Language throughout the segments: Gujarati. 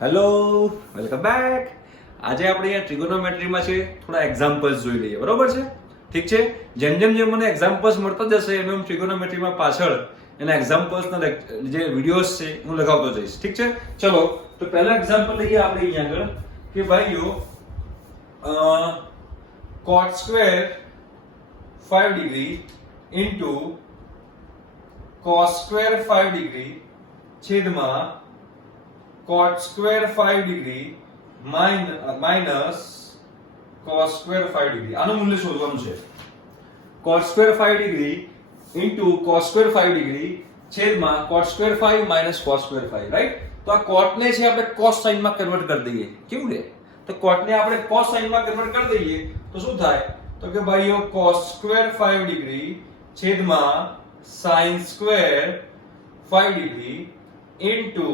Hello, welcome back. આજે આપણે અહીંયા ટ્રિગોનોમેટ્રીમાં છે થોડા એક્ઝામ્પલ્સ જોઈ લઈએ, બરોબર છે? ઠીક છે. જેમ મને એક્ઝામ્પલ્સ મળતા જશે એમ ટ્રિગોનોમેટ્રીમાં પાછળ એના એક્ઝામ્પલ્સના જે વિડીયોઝ છે હું લગાવતો જઈશ. ઠીક છે. ચલો, તો પહેલા એક્ઝામ્પલ લઈએ આપણે અહીંયા આગળ કે ભાઈઓ cot square 5 degree into cos square 5 degree છેદમાં cot square 5 degree minus cos square 5 degree. આનું મૂલ્ય શોધવાનું છે. cot square 5 degree into cos square 5 degree છેદમાં cot square 5 minus cos square 5, right? તો આ cot ને છે આપણે cos સાઇન માં કન્વર્ટ કરી દઈએ. કેવું રે? તો cot ને આપણે cos સાઇન માં કન્વર્ટ કરી દઈએ તો શું થાય? તો કે ભાઈઓ cos સ્ક્વેર 5 ડિગ્રી છેદમાં sin square 5 degree into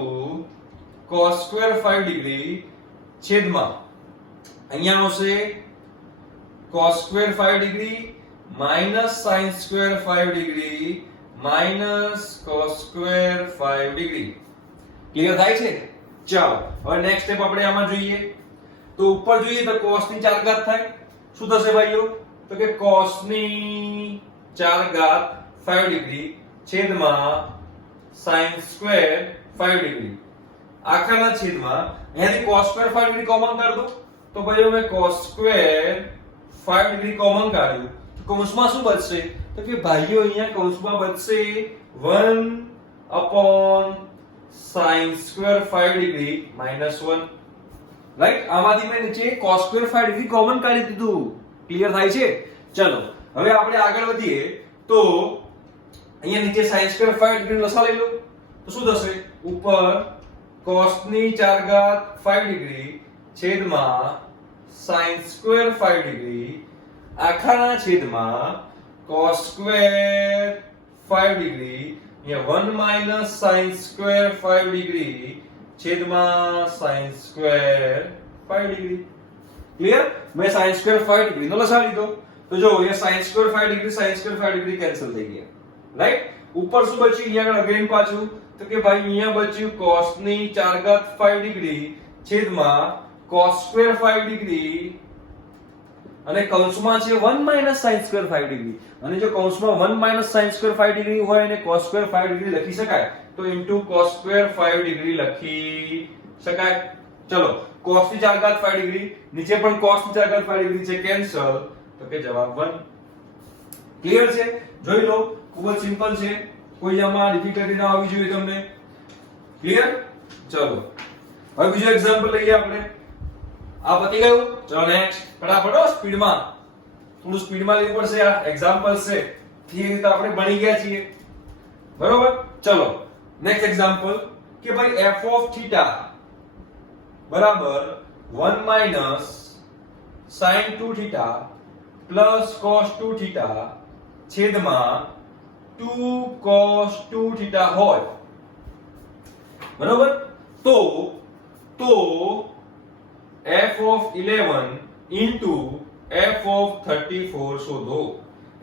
cos square 5 degree છેદમાં અહીંયાનો છે cos square 5 degree minus sin square 5 degree minus cos square 5 degree. Clear થાય છે? ચાલો, હવે નેક્સ્ટ સ્ટેપ આપણે આમાં જોઈએ. તો ઉપર જોઈએ તો cos ની 4 ઘાત થાય. શું થશે ભાઈઓ? તો કે cos ની 4 ઘાત 5 ડિગ્રી છેદમાં sin સ્ક્વેર 5 ડિગ્રી આખાના છેદમાં અહીંયાથી cos સ્ક્વેર 5 ડિગ્રી કોમન કાઢ દો. તો ભાઈઓ મેં cos સ્ક્વેર 5 ડિગ્રી કોમન કાઢ્યું તો કૌંસમાં શું બચશે? તો કે ભાઈઓ અહીંયા કૌંસમાં બચશે 1 upon sin square 5 degree minus 1, right? આમાંથી મેં નીચે cos સ્ક્વેર 5 ડિગ્રી કોમન કાઢી દીધું. ક્લિયર થાય છે? ચલો, હવે આપણે આગળ વધીએ તો અહીંયા નીચે sin સ્ક્વેર 5 ડિગ્રી લસા લઈ લો તો શું થશે? ઉપર cos ની 4 ઘાત 5 ડિગ્રી છેદમાં sin સ્ક્વેર 5 ડિગ્રી આખાના છેદમાં cos સ્ક્વેર 5 ડિગ્રી અહીંયા 1 માઈનસ sin સ્ક્વેર 5 ડિગ્રી છેદમાં sin સ્ક્વેર 5 ડિગ્રી. ક્લિયર? મેં sin સ્ક્વેર 5 ડિગ્રી નો લસા લીધો તો જો અહીંયા sin square 5 degree sin square 5 degree cancel થઈ ગયા, રાઈટ? ઉપર શું બચ્યું? અહીંયા આગળ અગેન પાછું તો કે ભાઈ અહીંયા બચ્યું cos ની 4 ઘાત 5 ડિગ્રી છેદમાં cos સ્ક્વેર 5 ડિગ્રી અને કૌંસમાં છે 1 માઈનસ sin સ્ક્વેર 5 ડિગ્રી. અને જો કૌંસમાં 1 માઈનસ sin સ્ક્વેર 5 ડિગ્રી હોય અને cos સ્ક્વેર 5 ડિગ્રી લખી શકાય તો ઇન્ટુ cos સ્ક્વેર 5 ડિગ્રી લખી શકાય. ચલો, cos ની 4 ઘાત 5 ડિગ્રી નીચે પણ cos ની 4 ઘાત 5 ડિગ્રી છે, કેન્સલ. તો કે જવાબ 1. ક્લિયર છે? જોઈ લો, ખૂબ જ સિમ્પલ છે. કોઈ આમાં ડિફિકલ્ટી ના આવવી જોઈએ તમને. ક્લિયર? ચલો, હવે બીજો એક્ઝામ્પલ લઈએ આપણે. આ પતી ગયું. ચલો નેક્સ્ટ, ફટાફટ સ્પીડમાં, થોડું સ્પીડમાં લેવું પડશે. આ એક્ઝામ્પલ છે થિયરી તો આપણે ભણી ગયા છીએ, બરોબર? ચલો નેક્સ્ટ એક્ઝામ્પલ કે ભાઈ f ઓફ થીટા બરાબર 1 minus sin 2 theta plus cos 2 theta છેદમાં 2 cos 2 થીટા હોય, બરોબર? તો f of 11 into f of 34 શોધો.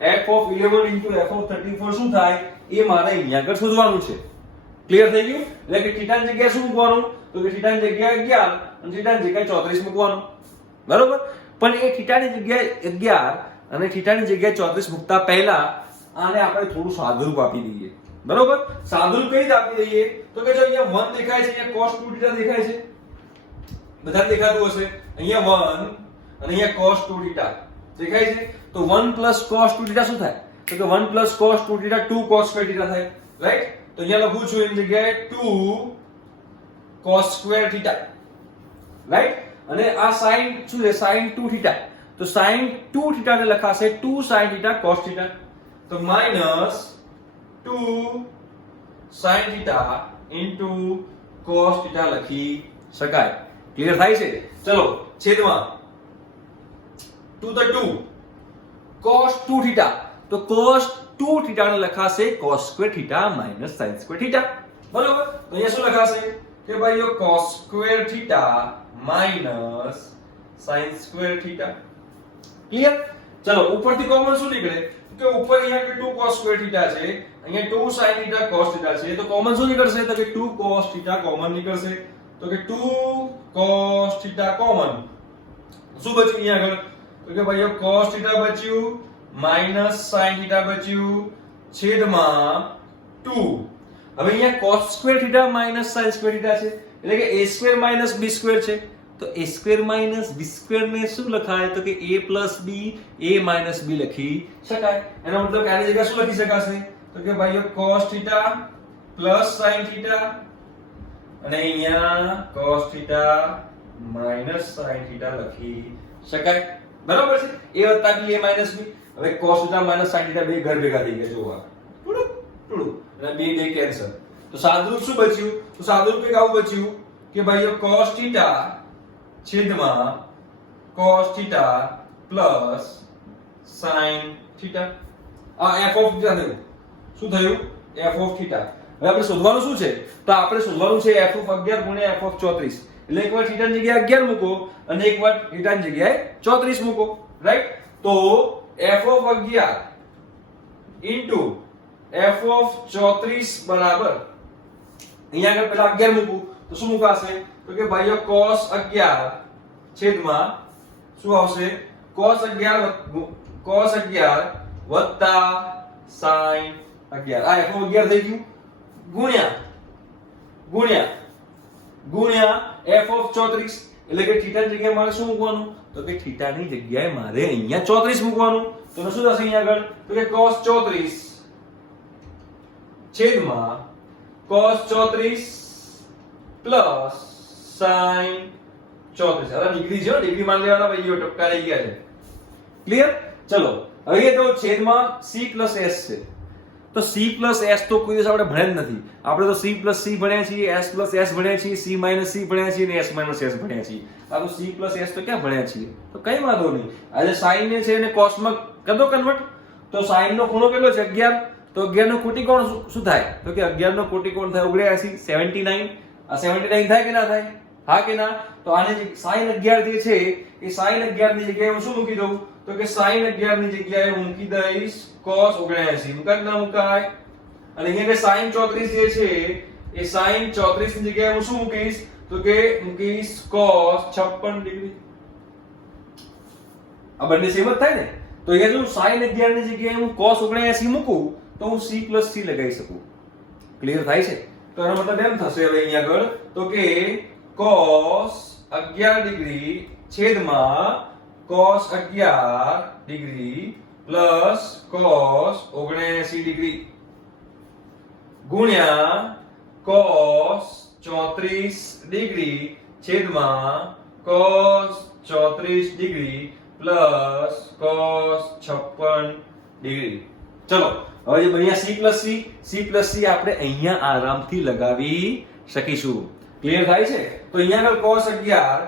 f of 11 into f of 34 શું થાય એ મારે અહીંયા આગળ શોધવાનું છે. ક્લિયર થઈ ગયું? એટલે કે થીટાની જગ્યાએ શું મૂકવાનું? તો કે થીટાની જગ્યાએ 11 અને થીટાની જગ્યાએ 34 મૂકવાનું, બરોબર? પણ એ થીટાની જગ્યાએ 11 અને થીટાની જગ્યાએ 34 મૂકતા પહેલા આને આપણે થોડું સાદુરૂપ આપી દઈએ, બરોબર? સાદુરૂપ કઈ રીતે આપી દઈએ? તો કે જો અહીંયા 1 દેખાય છે, અહીંયા cos 2 થીટા દેખાય છે, બધા દેખાતું હશે. અહીંયા 1 અને અહીંયા cos 2 થીટા દેખાય છે. તો 1 cos 2 થીટા શું થાય? તો કે 1 cos 2 theta 2 cos square theta થાય, રાઈટ? તો અહીંયા લખું છું એની જગ્યાએ 2 cos સ્ક્વેર થીટા, રાઈટ? અને આ sin શું છે? sin 2 theta. તો sin 2 થીટા ને લખાશે 2 sin થીટા cos થીટા. તો minus 2 sin theta into cos theta લખી શકાય. ક્લિયર થાય છે? ચલો, છેદમાં 2 તો 2 cos 2 થીટા. તો cos 2 થીટા ને લખાશે cos square theta minus sin square theta, બરોબર? તો અહીંયા શું લખાશે કે ભાઈઓ cos square theta minus sin square theta. Clear? ચલો, ઉપરથી કોમન શું નીકળે? કે ઉપર અહીંયા કે 2 cos સ્ક્વેર થીટા છે, અહીંયા 2 sin થીટા cos થીટા છે, તો કોમન શું નીકળશે? તો કે 2 cos થીટા કોમન નીકળશે. તો કે 2 cos θ કોમન, શું બચ્યું અહીંયા આગળ? તો કે ભાઈઓ cos θ બચ્યું માઈનસ sin θ બચ્યું છેદમાં 2. હવે અહીંયા cos square θ minus sin square θ છે એટલે કે a square minus b square છે, તો a square minus b square ને શું લખાય? તો કે a plus b, a minus b લખી શકાય. એનો મતલબ કે આની જગ્યાએ શું લખી શકાશે? તો કે ભાઈઓ cos θ પ્લસ sin θ અને અહીંયા cos θ માઈનસ sin θ લખી શકાય. બરાબર છે? a વત્તા b, a માઈનસ b. હવે cos θ માઈનસ sin θ બે ઘર ભેગા થઈ ગયા. જોવા ટુડુ ટુડુ અને બે બે કેન્સલ. તો સાદુરૂપ શું બચ્યું? તો સાદુરૂપ એક આવું બચ્યું કે ભાઈઓ cos θ છેદમાં cos θ પ્લસ sin θ. આ f ઓફ θ થયું. શું થયું? f of θ. હવે આપણે શોધવાનું શું છે? તો આપણે શોધવાનું છે f ઓફ 11 ગુણ્યા f ઓફ 34. એટલે એકવાર θ ની જગ્યાએ 11 મૂકો અને એકવાર θ ની જગ્યાએ 34 મૂકો, રાઈટ? તો f of 11 into f of 34 બરાબર અહીંયા આગળ પેલા 11 મૂકું તો શું મુકાશે? તો કે ભાઈઓ cos 11 છેદમાં શું આવશે? cos 11 વત્તા sin 11. આ f ઓફ 11 થઈ ગયું ગુણ્યા f ઓફ 34. એટલે કે θ ની જગ્યાએ મારે શું મૂકવાનું? તો કે θ ની જગ્યાએ મારે અહીંયા 34 મૂકવાનું. તો શું થશે અહીંયા આગળ? તો કે cos 34 છેદમાં cos 34 પ્લસ sin 34. હવે ડિગ્રી છે, ડિગ્રી માન લેવાના ભાઈઓ, ટપકા રહી ગયા છે. ક્લિયર? ચલો હવે તો છેદમાં c પ્લસ s છે. તો c પ્લસ s તો કોઈ દિવસ આપણે ભણ્યા જ નથી. આપણે તો c પ્લસ c ભણ્યા છીએ, s પ્લસ s ભણ્યા છીએ, c માઈનસ c ભણ્યા છીએ અને s માઈનસ s ભણ્યા છીએ. આ તો c પ્લસ s તો ક્યાં ભણ્યા છીએ? તો કઈ વાંધો નહીં. આજે sin ને છે અને cos માં કરી દો કન્વર્ટ. તો sin નો ખૂણો કેટલો છે? 11. તો 11 નો કોટિકોણ શું થાય? તો કે 11 નો કોટિકોણ થાય 79, 79. આ 79 થાય કે ના થાય? હા કે ના? તો આને જે sin 11 જે છે એ sin 11 ની જગ્યાએ હું શું મૂકી દઉં? તો કે sin 11 ની જગ્યાએ હું મૂકી દઈશ cos 79. મુકાય કે ના મુકાય? અને અહીંયા કે sin 34 જે છે એ sin 34 ની જગ્યાએ હું શું મૂકીશ? તો કે મૂકીશ cos 56 ડિગ્રી. આ બંને સેમ જ થાય ને? તો અહીંયા જો sin 11 ની જગ્યાએ હું cos 79 મૂકું તો હું c પ્લસ c લગાવી શકું. ક્લિયર થાય છે? તો એનો મતલબ એમ થશે હવે અહીંયા આગળ તો કે cos 11 ડિગ્રી છેદમાં cos 11 degree plus cos 79 degree ગુણ્યા cos 34 ડિગ્રી છેદમાં cos 34 degree plus cos 56 degree. ચલો હવે જે અહીંયા c પ્લસ c આપણે અહીંયા આરામથી લગાવી શકીશું. ક્લિયર થાય છે? તો અહીંયા આગળ cos 11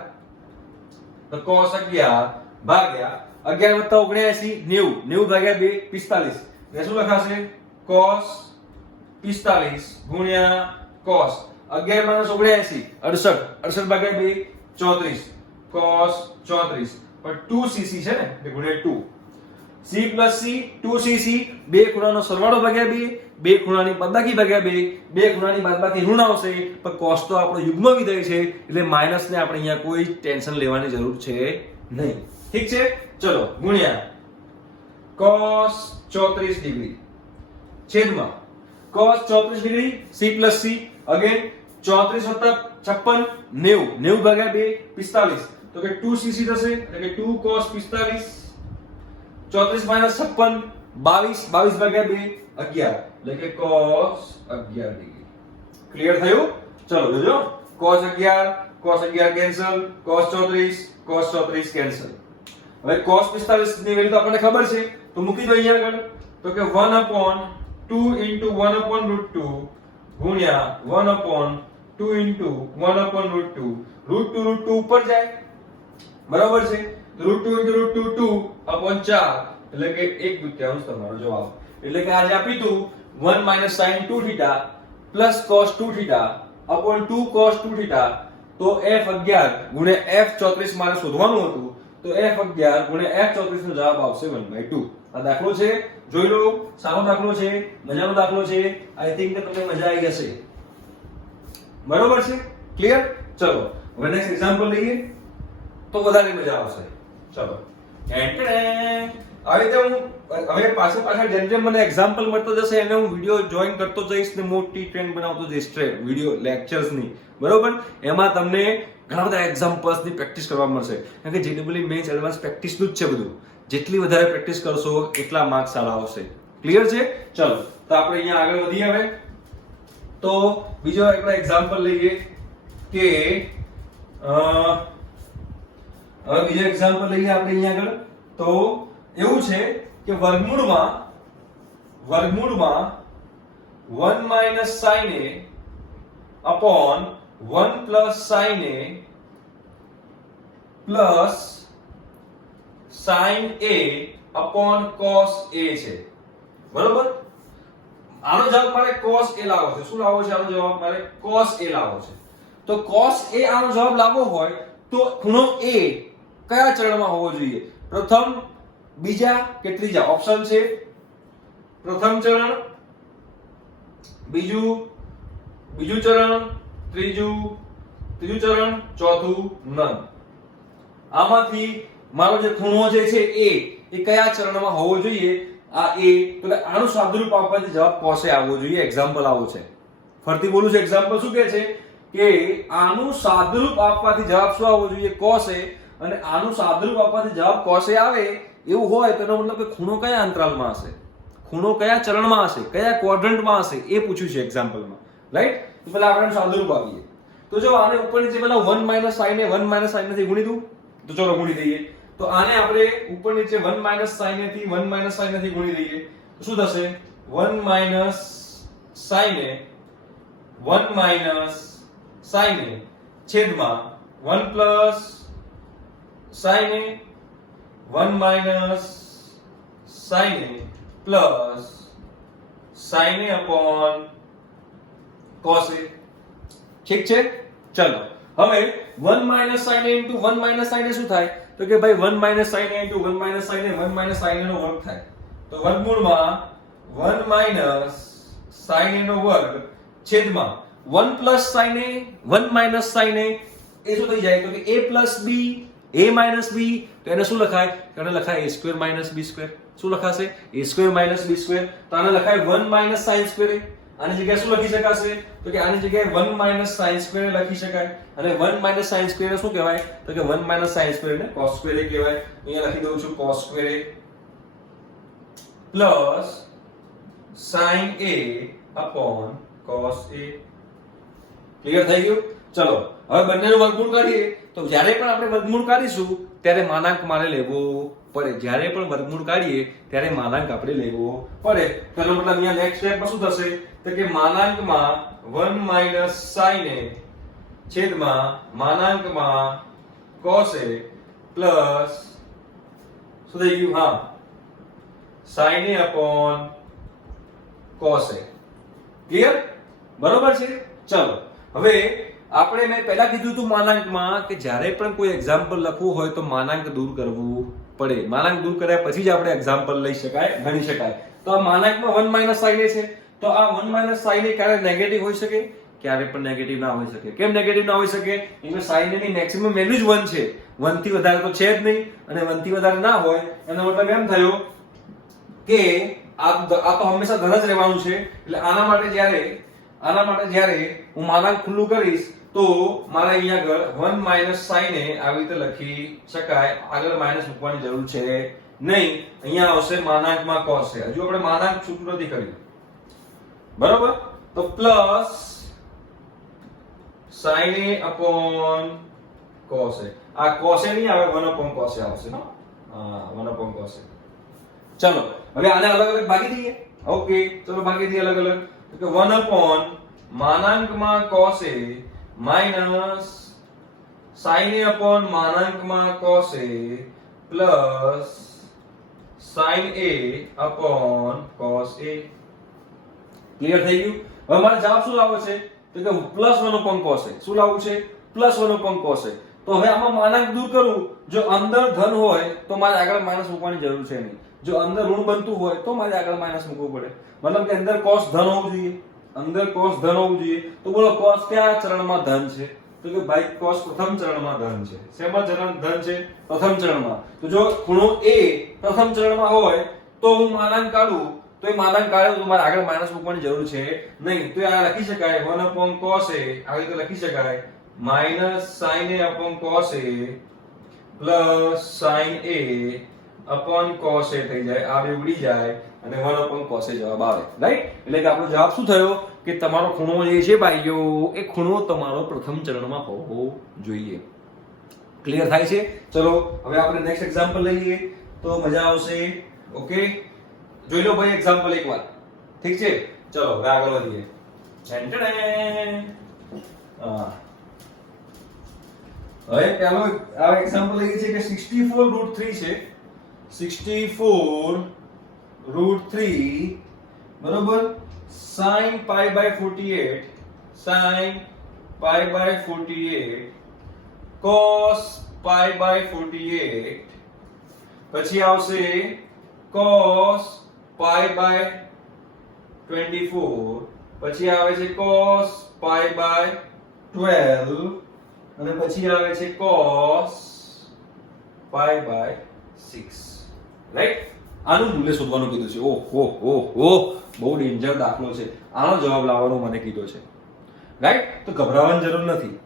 તો cos 11 ભાગ્યા 11 વત્તા 79 90 ભાગ્યા 2 45. એટલે શું લખાશે? cos 45 ગુણ્યા cos 11 માઈનસ 79 68 ભાગ્યા 2 34 cos 34 પણ 2cc છે ને એટલે ગુણ્યા 2 c પ્લસ c 2cc બે ખૂણાનો સરવાળો ભાગ્યા 2 બે ખૂણાની બાદબાકી ભાગ્યા 2 બે ખૂણાની બાદબાકી ઋણ આવશે પણ cos તો આપણો યુગ્મ વિધેય છે એટલે માઈનસ ને આપણે અહીંયા કોઈ ટેન્શન લેવાની જરૂર છે નહીં. ઠીક છે? ચલો ગુણ્યા cos 34 ડિગ્રી છેદમાં cos 34 degree c plus c again 34 વત્તા 56 90 ભાગ્યા 2 45 તો કે 2cc થશે એટલે કે 2 cos 45 34 માઈનસ 56 22 ભાગ્યા 2 11 એટલે કે cos 11 ડિગ્રી. ક્લિયર થયું? ચલો જોજો cos 11 કેન્સલ, cos 34 કેન્સલ. હવે cos 45 ની વેલ્યુ તો આપણને ખબર છે તો મૂકી દો અહીંયા આગળ તો કે 1/2 into 1/√2 ગુણ્યા 1/2 into 1/√2 √2 ઉપર જાય. બરાબર છે? √2 into √2 2/4 એટલે કે 1/2 તમારો જવાબ. એટલે કે આજે આપ્યું 1 - sin 2θ plus cos 2θ upon 2 cos 2θ. તો f11 ગુણ્યા f34 મારે શોધવાનું હતું તો f11 ગુણ્યા f34 નો જવાબ આવશે 1/2. આ દાખલો છે, જોઈ લો. સારો દાખલો છે, મજાનો દાખલો છે. આઈ થિંક કે તમને મજા આવી જશે. બરોબર છે? ક્લિયર? ચલો હવે નેક્સ્ટ એક્ઝામ્પલ લઈએ તો વધારે મજા આવશે. ચલો આવી રીતે હું હવે પાછળ જેમ જેમ મને એક્ઝામ્પલ મળતો જશે એને હું વિડીયો જોઈન કરતો જઈશ ને મોટી ટ્રેન્ડ બનાવતો જઈશ વિડીયો લેક્ચર્સની, બરોબર? એમાં તમને ઘણા બધા એક્ઝામ્પલ્સની પ્રેક્ટિસ કરવા મળશે, કારણ કે JEE મેન્સ એડવાન્સ પ્રેક્ટિસનું જ છે બધું. જેટલી વધારે પ્રેક્ટિસ કરશો એટલા માર્ક્સ સારા આવશે. ક્લિયર છે? ચલો તો આપણે અહીંયા આગળ વધીએ. હવે તો બીજો આપણે એક્ઝામ્પલ લઈએ કે હવે બીજો એક્ઝામ્પલ લઈએ આપણે અહીંયા આગળ. તો એવું છે કે વર્ગમૂળમાં 1 - sin a upon 1 + sin a plus sin a upon cos a છે, બરોબર? આનો જવાબ મારે cos a લાવવો છે. શું લાવવો છે? આનો જવાબ મારે cos a લાવવો છે. તો cos a આનો જવાબ લાવવો હોય તો ખૂણો a કયા ચરણમાં હોવો જોઈએ? પ્રથમ, બીજા કે ત્રીજા? ઓપ્શન છે પ્રથમ ચરણ, બીજું ચરણ, ત્રીજું ચરણ, ચોથું નન. આમાંથી મારો જે ખૂણો જે છે એ કયા ચરણમાં હોવો જોઈએ? આ a. તો આનું સાદુરૂપ આપવાથી જવાબ cos a આવવો જોઈએ. એક્ઝામ્પલ આવું છે. ફરીથી બોલું છું. એક્ઝામ્પલ શું કહે છે કે આનું સાદુરૂપ આપવાથી જવાબ શું આવવો જોઈએ? cos a. અને આનું સાદુરૂપ આપવાથી જવાબ cos a આવે એવું હોય તો એનો મતલબ કે ખૂણો કયા અંતરાલમાં હશે, ખૂણો કયા ચરણમાં હશે, કયા ક્વોડ્રન્ટમાં હશે એ પૂછ્યું છે એક્ઝામ્પલમાં, રાઈટ? તો પહેલા આપણે સાદુરૂપ આપીએ. તો જો આને ઉપર નીચે પહેલા 1 - sin a 1 - sin a થી ગુણી દઉં. તો ચલો ગુણી દઈએ. તો આને આપણે ઉપર નીચે 1 - sin a થી 1 - sin a થી ગુણી દઈએ તો શું થશે? 1 - sin a 1 - sin a છેદમાં 1 + sin a 1 - sin a plus sin a upon cos a. ઠીક છે? ચલો હવે 1 - sin a into 1 - sin a શું થાય? તો કે ભાઈ 1 - sin a into 1 - sin a 1 - sin a નો વર્ગ થાય. તો વર્ગમૂળમાં 1 - sin a નો વર્ગ છેદમાં 1 + sin a 1 - sin a એ શું થઈ જાય? તો કે a + b a - b. તો એને શું લખાય? તો એને લખાય a² - b². શું લખાશે? a² - b². તો આને લખાય 1 - sin² a. આની જગ્યાએ શું લખી શકાશે? તો કે આની જગ્યાએ 1 - sin² લખી શકાય. અને 1 - sin² શું કહેવાય? તો કે 1 - sin² ને cos² a કહેવાય. અહીંયા લખી દઉં છું cos² a plus sin a upon cos a. Clear થઈ ગયું? ચલો હવે બંનેનું વર્ગમૂળ કાઢીએ. તો જ્યારે પણ આપણે વર્ગમૂળ કાઢીશું ત્યારે માનાંક મારે લેવો પડે. જ્યારે પણ વર્ગમૂળ કાઢીએ ત્યારે માનાંક આપણે લેવો પડે. તેનો મતલબ અહીંયા નેક્સ્ટ સ્ટેપમાં શું થશે? તો કે માનાંકમાં 1 - sin a છેદમાં માનાંકમાં cos a પ્લસ શું થઈ ગયું? હા, sin a upon cos a. Clear? બરોબર છે? ચલો હવે આપણે મેં પહેલા કીધું હતું માનાંકમાં કે જ્યારે પણ કોઈ એક્ઝામ્પલ લખવું હોય તો માનાંક દૂર કરવું પડે. માનાંક દૂર કર્યા પછી જ આપણે એક્ઝામ્પલ લઈ શકાય, ગણી શકાય. તો આ માનાંકમાં 1 - sin a છે. તો આ 1 - sin a ક્યારે નેગેટિવ હોઈ શકે? ક્યારે પણ નેગેટિવ ના હોઈ શકે. કેમ નેગેટિવ ના હોઈ શકે? કેમ કે sin a ની મેક્સિમમ વેલ્યુ જ 1 છે. 1 થી વધારે તો છે જ નહીં. અને 1 થી વધારે ના હોય એનો મતલબ એમ થયો કે આ તો હંમેશા ધન જ રહેવાનું છે. એટલે આના માટે જ્યારે હું માનાંક ખુલ્લું કરીશ તો મારે અહીંયા આગળ 1 - sin a આવી રીતે લખી શકાય. આગળ માઇનસ મૂકવાની જરૂર છે નહીં. અહીંયા આવશે માનાંકમાં cos a. હજુ આપણે માનાંક છૂટું નથી કર્યું, બરોબર? તો plus sin a upon cos a. આ cos a નહીં આવે, 1 upon cos a આવશે. હા, 1 upon cos a. ચલો હવે આને અલગ અલગ ભાગી દઈએ. ઓકે, ચલો ભાગી દઈએ અલગ અલગ. તો કે 1 upon માનાંકમાં cos a minus sin a upon માનાંકમાં cos a plus sin a upon cos a. Clear થઈ ગયું? હવે મારે જવાબ શું લાવવો છે? તો કે +1 upon cos a. શું લાવવું છે? +1 upon cos a. તો હવે આમાં માનાંક દૂર કરું. જો અંદર ધન હોય તો મારે આગળ માઈનસ મૂકવાની જરૂર છે નહીં. જો અંદર ઋણ બનતું હોય તો મારે આગળ માઈનસ મૂકવું પડે. મતલબ કે અંદર cos ધન હોવું જોઈએ. અંદર cos ધન હોવું જોઈએ. તો બોલો cos કયા ચરણમાં ધન છે? તો કે ભાઈ cos પ્રથમ ચરણમાં ધન છે. શેમાં ધન છે? પ્રથમ ચરણમાં. તો જો ખૂણો A પ્રથમ ચરણમાં હોય તો હું માનાંક કાઢું, તો એ માનાંક કાઢું તો મારે આગળ માઈનસ મૂકવાની જરૂર છે નહીં. તો આ લખી શકાય 1 cos A, આવી રીતે લખી શકાય sin A cos A sin A cos A થઈ જાય. આ બે ઉડી જાય અને 1 cos A જવાબ આવે. રાઈટ? એટલે કે આપણો જવાબ શું થયો કે તમારો ખૂણો જે છે ભાઈઓ એ ખૂણો તમારો પ્રથમ ચરણમાં હોવો જોઈએ. ક્લિયર થાય છે? ચલો હવે આપણે નેક્સ્ટ એક્ઝામ્પલ લઈએ તો મજા આવશે. ઓકે, જોઈ લો ભાઈ એક્ઝામ્પલ એકવાર. ઠીક છે? ચલો હવે આગળ વધીએ. હવે પહેલો આ એક્ઝામ્પલ લઈએ છે કે 64√3 છે. 64√3 બરોબર sin π/48 cos π/48 પછી આવશે cos π/24 પછી આવે છે cos π/12 અને પછી આવે છે cos π/6. રાઈટ? આનું મૂલ્ય શોધવાનું કીધું છે. ઓહો બહુ ડેન્જર દાખલો છે. આનો જવાબ લાવવાનો મને કીધો છે. રાઈટ? તો ગભરાવાની જરૂર નથી.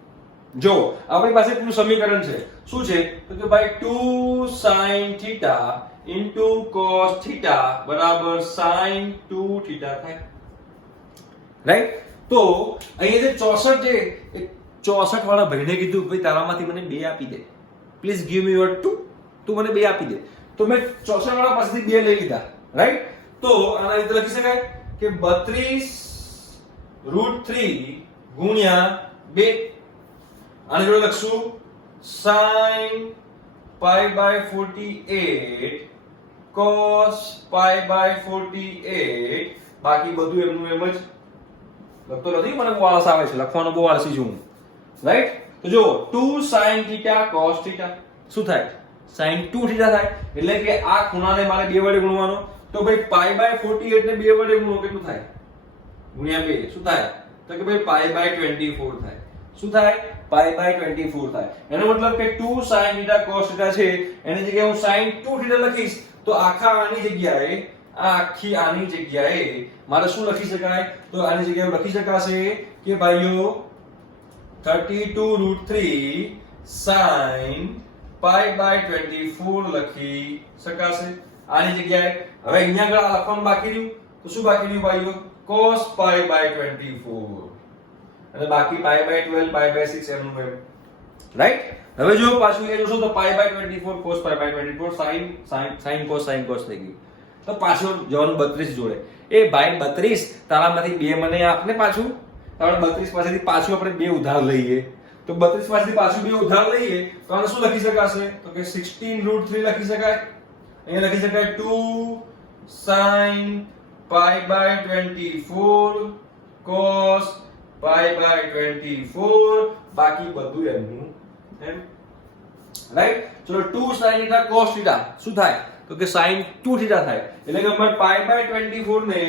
જો આપણી પાસે પેલું સમીકરણ છે. શું છે? તો કે ભાઈ 2 sin θ cos θ બરાબર sin 2θ થાય. રાઈટ? તો અહીંયા જે 64 છે એ 64 વાળા ભાઈને કીધું ભાઈ તારામાંથી મને 2 આપી દે. Please give me your 2. તું મને 2 આપી દે. તો મેં 64 વાળા પાસેથી 2 લઈ લીધા. રાઈટ? તો આના રીતે લખી શકાય કે 32√3 ગુણ્યા 2. આને જોડે લખશું sin π/48 cos π/48 બાકી બધું એમનું એમ જ લખતો નથી. મને બહુ આળસ આવે છે, લખવાનો બહુ આળસી છું હું. રાઈટ? તો જો 2 sin θ cos θ શું થાય? sin 2θ થાય. એટલે કે આ ખૂણાને મારે 2 વડે ગુણવાનો. તો ભાઈ π/48 ને 2 વડે ગુણો કેટલું થાય? ગુણ્યા 2 શું થાય? તો કે ભાઈ π/24 થાય. શું થાય? π/24 થાય. એનો મતલબ કે 2 sin θ cos θ છે એની જગ્યાએ હું sin 2θ લખીશ તો આખા આની જગ્યાએ આખી આની જગ્યાએ મારે શું લખી શકાય? તો આની જગ્યાએ લખી શકાશે કે ભાઈઓ 32√3 sin π/24 લખી શકાશે આની જગ્યાએ. હવે અહીંયા આગળ લખવાનું બાકી રહ્યું તો શું બાકી રહ્યું ભાઈઓ? cos π/24 અને બાકી π/12 π/6 એમનું એમ. રાઈટ? હવે જો પાછું એ જોશો તો π/24 cos π/24 sin cos થઈ ગયું. તો પાછું જવાનું 32 જોડે. એ ભાઈ 32 તારામાંથી 2 મને આપને પાછું. આપણે 32 પાસેથી પાછું આપણે 2 ઉધાર લઈએ. તો 32 પાસેથી પાછું 2 ઉધાર લઈએ તો આને શું લખી શકાશે? તો કે 16√3 લખી શકાય. અહીંયા લખી શકાય 2 sin π/24 cos π/24 બાકી બધું એમનું એમ. રાઈટ? ચલો 2 sin θ cos θ શું થાય? તો કે sin 2θ થાય. એટલે કે અમારે π/24 ને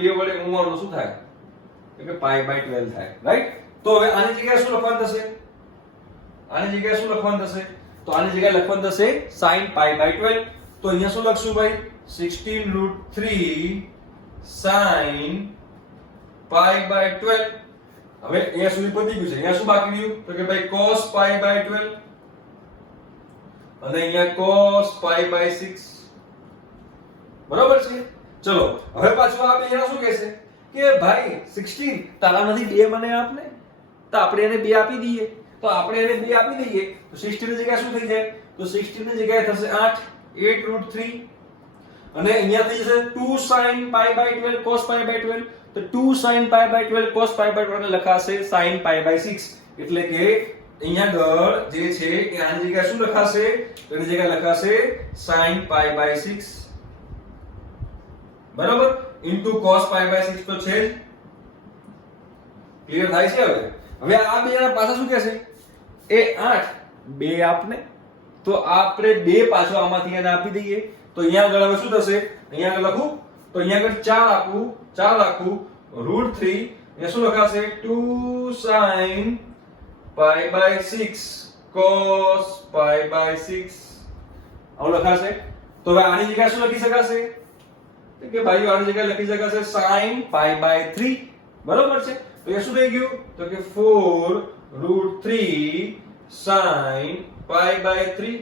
2 વડે ગુણવાનું શું થાય? એટલે કે π/12 થાય. રાઈટ? તો હવે આની જગ્યાએ શું લખવાનું થશે? આની જગ્યાએ શું લખવાનું થશે? તો આની જગ્યાએ લખવાનું થશે sin π/12. તો અહીંયા શું લખશું ભાઈ? 16√3 sin π/12. હવે અહીંયા સુધી પતી ગયું છે. અહીંયા શું બાકી રહ્યું? તો કે ભાઈ cos π/12 અને અહીંયા cos π/6. બરોબર છે? ચલો હવે પાછું આ બે જણા શું કહેશે કે ભાઈ 16 તારામાંથી 2 મને આપને. તો આપણે એને 2 આપી દઈએ. તો આપણે એને 2 આપી દઈએ તો 16 ની જગ્યાએ શું થઈ જાય? તો 16 ની જગ્યાએ થશે 8 અને અહીંયા થઈ જશે 2 sin π/12 cos π/12. તો 2 sin π/12 cos π/12 લખાશે sin π/6. એટલે કે અહીંયા આગળ જે છે એ આની જગ્યાએ શું લખાશે? તો એની જગ્યાએ લખાશે sin π/6 બરાબર ઇન્ટુ cos π/6 તો છે જ. ક્લિયર થાય છે? હવે આ બે જણા પાછા શું કહેશે? એ 8 2 આપને. તો આપણે 2 પાછો આમાંથી એને આપી દઈએ. તો અહીંયા આગળ હવે શું થશે? અહીંયા આગળ લખું તો અહીંયા આગળ 4 આપું √3 એ શું લખાશે 2 sin pi by 6 cos pi by 6 આવું લખાશે. તો હવે આની જગ્યાએ શું લખી શકાશે? તો કે ભાઈઓ આની જગ્યાએ લખી શકાશે sin pi by 3 બરોબર છે. તો એ શું થઈ ગયું? તો કે 4√3 sin pi by 3.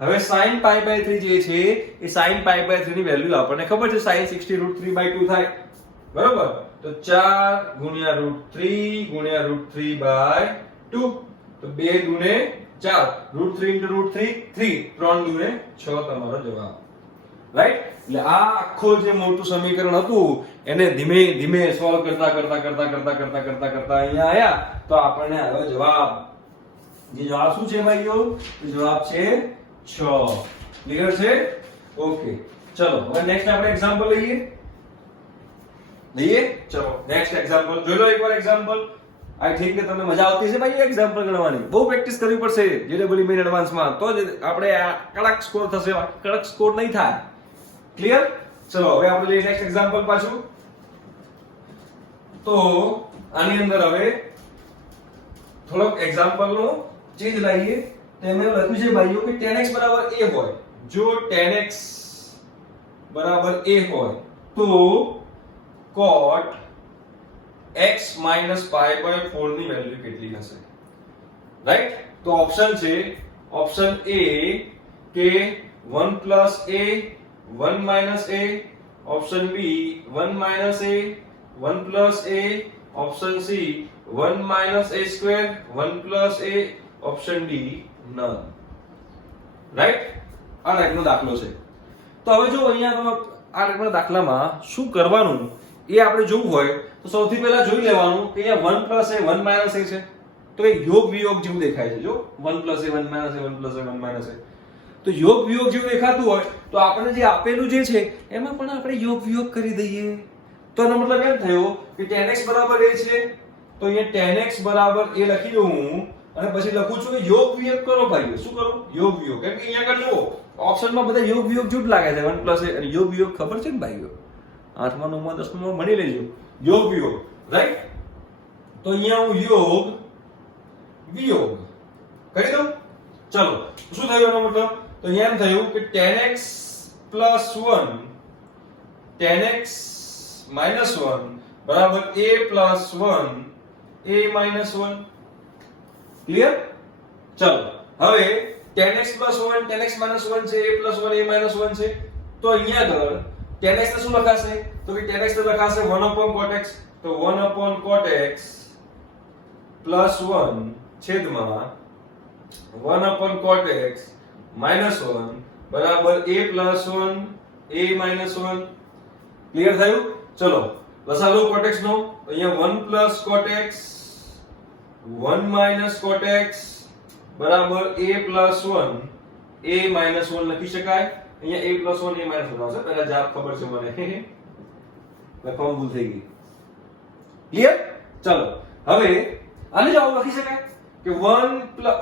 હવે sin pi by 3 જે છે એ sin pi by 3 ની વેલ્યુ આપણને ખબર છે sin 60√3/2 થાય બરોબર. તો 4 ગુણ્યા √3 ગુણ્યા √3/2 તો 2 દુને 4 √3 * √3 3 3 દુને 6 તમારો જવાબ. રાઈટ. એટલે આ આખો જે મોટું સમીકરણ હતું એને ધીમે ધીમે સોલ્વ કરતા અહીંયા આયા તો આપણને આવ્યો જવાબ. જે જવાબ શું છે ભાઈઓ? જવાબ છે 6. ક્લિયર છે? ઓકે. ચલો હવે નેક્સ્ટ આપણે એક્ઝામ્પલ લઈએ. ચલો નેક્સ્ટ એક્ઝામ્પલ જોઈ લો એકવાર એક્ઝામ્પલ. આઈ થિંક કે તમને મજા આવતી છે ભાઈ એક્ઝામ્પલ ગણવાની. બહુ પ્રેક્ટિસ કરવી પડશે જેડબલ્યુ મેઇન એડવાન્સમાં તો જ આપણે આ કડક સ્કોર થશે. કડક સ્કોર નહીં થાય. ક્લિયર? ચલો હવે આપણે લઈએ નેક્સ્ટ એક્ઝામ્પલ પાછું. તો આની અંદર હવે થોડોક એક્ઝામ્પલ નો ચેન્જ લાવીએ. તેમે લખ્યું છે ભાઈઓ કે tan x બરાબર a હોય. જો tan x બરાબર a હોય તો cot x minus pi by 4 ની વેલ્યુ કેટલી હશે? રાઈટ. તો ઓપ્શન છે ઓપ્શન A કે 1 plus a 1 minus a, option B 1 minus a 1 plus a, option C 1 minus a square 1 plus a, option D none. Right. આ રીતનો દાખલો છે. તો હવે જો અહીંયા તો આ રીતના દાખલામાં શું કરવાનું એ આપણે જોવું હોય તો સૌથી પહેલા જોઈ લેવાનું કે અહીંયા 1 plus a 1 minus a છે તો એ યોગ વિયોગ જેવું દેખાય છે. જો 1 plus a 1 minus a 1 plus a 1 minus a તો યોગ વિયોગ જેવું દેખાતું હોય તો આપણે જે આપેલું જે છે એમાં પણ આપણે યોગ વિયોગ કરી દઈએ. તો એનો મતલબ એમ થયો કે tan x બરાબર a છે તો અહીંયા tan x બરાબર a લખી દઉં હું અને પછી લખું છું યોગ વિયોગ કરો ભાઈઓ. શું કરો? યોગ વિયોગ. કેમ કે અહીંયા આગળ જુઓ ઓપ્શનમાં બધા યોગ વિયોગ જ લાગે છે 1 plus a અને યોગ વિયોગ ખબર છે ને ભાઈઓ 8મા 9મા 10મા ભણી લેજો યોગ વિયોગ. રાઈટ. તો અહીંયા હું યોગ વિયોગ કરી દઉં. ચલો શું થયું એનો મતલબ? તો અહીંયા એમ થયું કે tan x plus 1 tan x minus 1 બરાબર a plus 1 a minus 1. Clear? ચલો હવે tan x plus 1 tan x minus 1 છે a plus 1 a minus 1 છે તો અહીંયા આગળ tan x ને શું લખાશે? તો કે tan x ને લખાશે 1 upon cot x. તો 1 upon cot x plus 1 છેદમાં 1 upon cot x minus 1 બરાબર a plus 1 a minus 1. Clear થયું? ચલો લસા લો cot x નો. તો અહીંયા 1 plus cot x 1 minus cot x બરાબર a plus 1 a minus 1 લખી શકાય. અહીંયા a plus 1 a minus 1 આવશે. પહેલા જવાબ ખબર છે મને લખવામાં ભૂલ થઈ ગઈ. ક્લિયર? ચલો હવે આને જવાબ લખી શકાય કે 1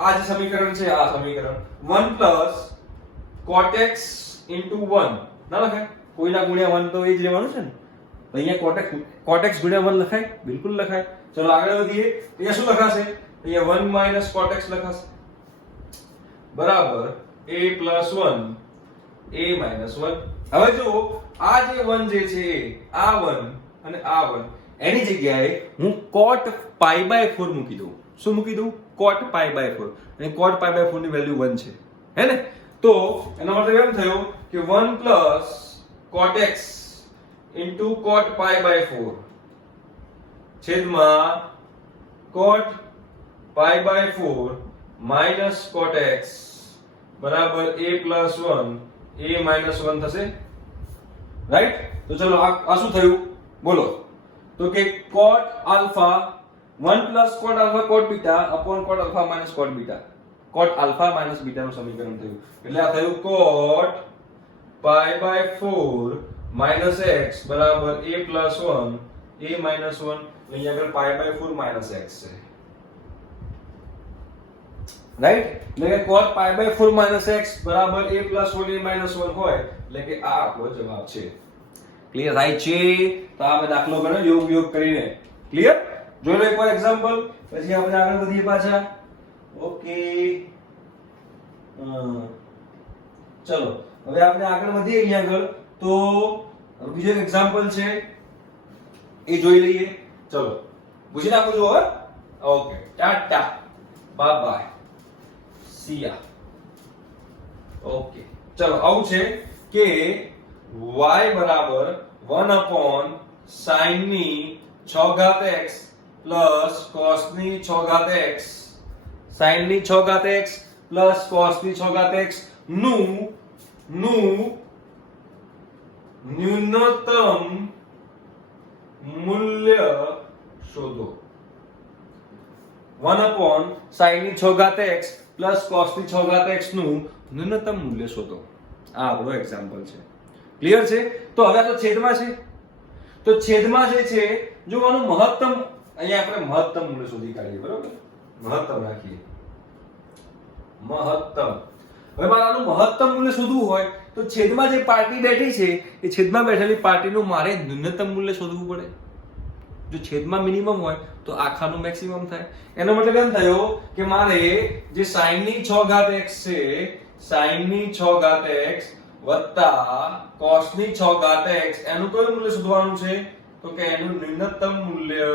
આ જે સમીકરણ છે આ સમીકરણ 1 plus cot x into 1 ના લખાય? કોઈના ગુણ્યા 1 તો એ જ રહેવાનું છે ને. તો અહીંયા cot x ગુણ્યા 1 લખાય? બિલકુલ લખાય. ચલો આગળ વધીએ. અહીંયા શું લખાશે? અહીંયા 1 minus cot x લખાશે બરાબર a plus 1 a minus 1. હવે જો આ જે 1 જે છે આ 1 અને આ 1 એની જગ્યાએ હું cot pi by 4 મૂકી દઉં. શું મૂકી દઉં? cot pi by 4. અને cot pi by 4 ની વેલ્યુ 1 છે હે ને. તો એનો મતલબ એમ થયો કે 1 plus cot x into cot pi by 4 છેદમાં cot pi by 4 minus cot x બરાબર a plus 1 a minus 1 થશે. રાઈટ. તો ચલો આ શું થયું બોલો? તો કે cot alpha 1 plus cot alpha cot beta upon cot alpha minus cot beta. cot alpha minus beta નું સમીકરણ થયું. એટલે આ થયું cot pi by 4 minus x બરાબર a plus 1 a minus 1. અહીંયા આગળ pi by 4 minus x છે. રાઈટ. એટલે કે cot pi by 4 minus x બરાબર a plus 1 a minus 1 હોય એટલે કે આ આપણો જવાબ છે. ક્લિયર થાય છે? તો આ દાખલો ગણો યોગ વિયોગ કરીને. ક્લિયર? જોઈ લો એકવાર એક્ઝામ્પલ, પછી આપણે આગળ વધીએ પાછા. ઓકે, ચલો હવે આપણે આગળ વધીએ અહીંયા આગળ. તો બીજો એક એક્ઝામ્પલ છે એ જોઈ લઈએ. ચલો પૂછી નાખું છું હવે. ઓકે, ટાટા, બાય બાય, સિયા. ઓકે, ચલો આવું છે કે y બરાબર 1 upon sin ની 6 ઘાત x પ્લસ cos ની 6 ઘાત x, sin ની 6 ઘાત x પ્લસ cos ની 6 ઘાત x નું ન્યૂનતમ મૂલ્ય શોધો. 1 upon sin ની 6 ઘાત x પ્લસ cos ની 6 ઘાત x નું ન્યૂનતમ મૂલ્ય શોધો. આ આપણો એક્ઝામ્પલ છે. ક્લિયર છે? તો હવે આ તો છેદમાં છે, તો છેદમાં જે છે જો આનું મહત્તમ, અહીંયા આપણે મહત્તમ મૂલ્ય શોધી કાઢીએ. બરોબર, મહત્તમ રાખીએ, મહત્તમ. હવે મારે આનું મહત્તમ મૂલ્ય શોધવું હોય તો છેદમાં જે પાર્ટી બેઠી છે એ છેદમાં બેઠેલી પાર્ટીનું મારે ન્યૂનતમ મૂલ્ય શોધવું પડે. જો છેદમાં મિનિમમ હોય તો આખાનું મેક્સિમમ થાય. એનો મતલબ એમ થયો કે મારે જે sin ની 6 ઘાત x છે, sin ની 6 ઘાત x વત્તા cos ની 6 ઘાત x, એનું કયું મૂલ્ય શોધવાનું છે? તો કે એનું ન્યૂનતમ મૂલ્ય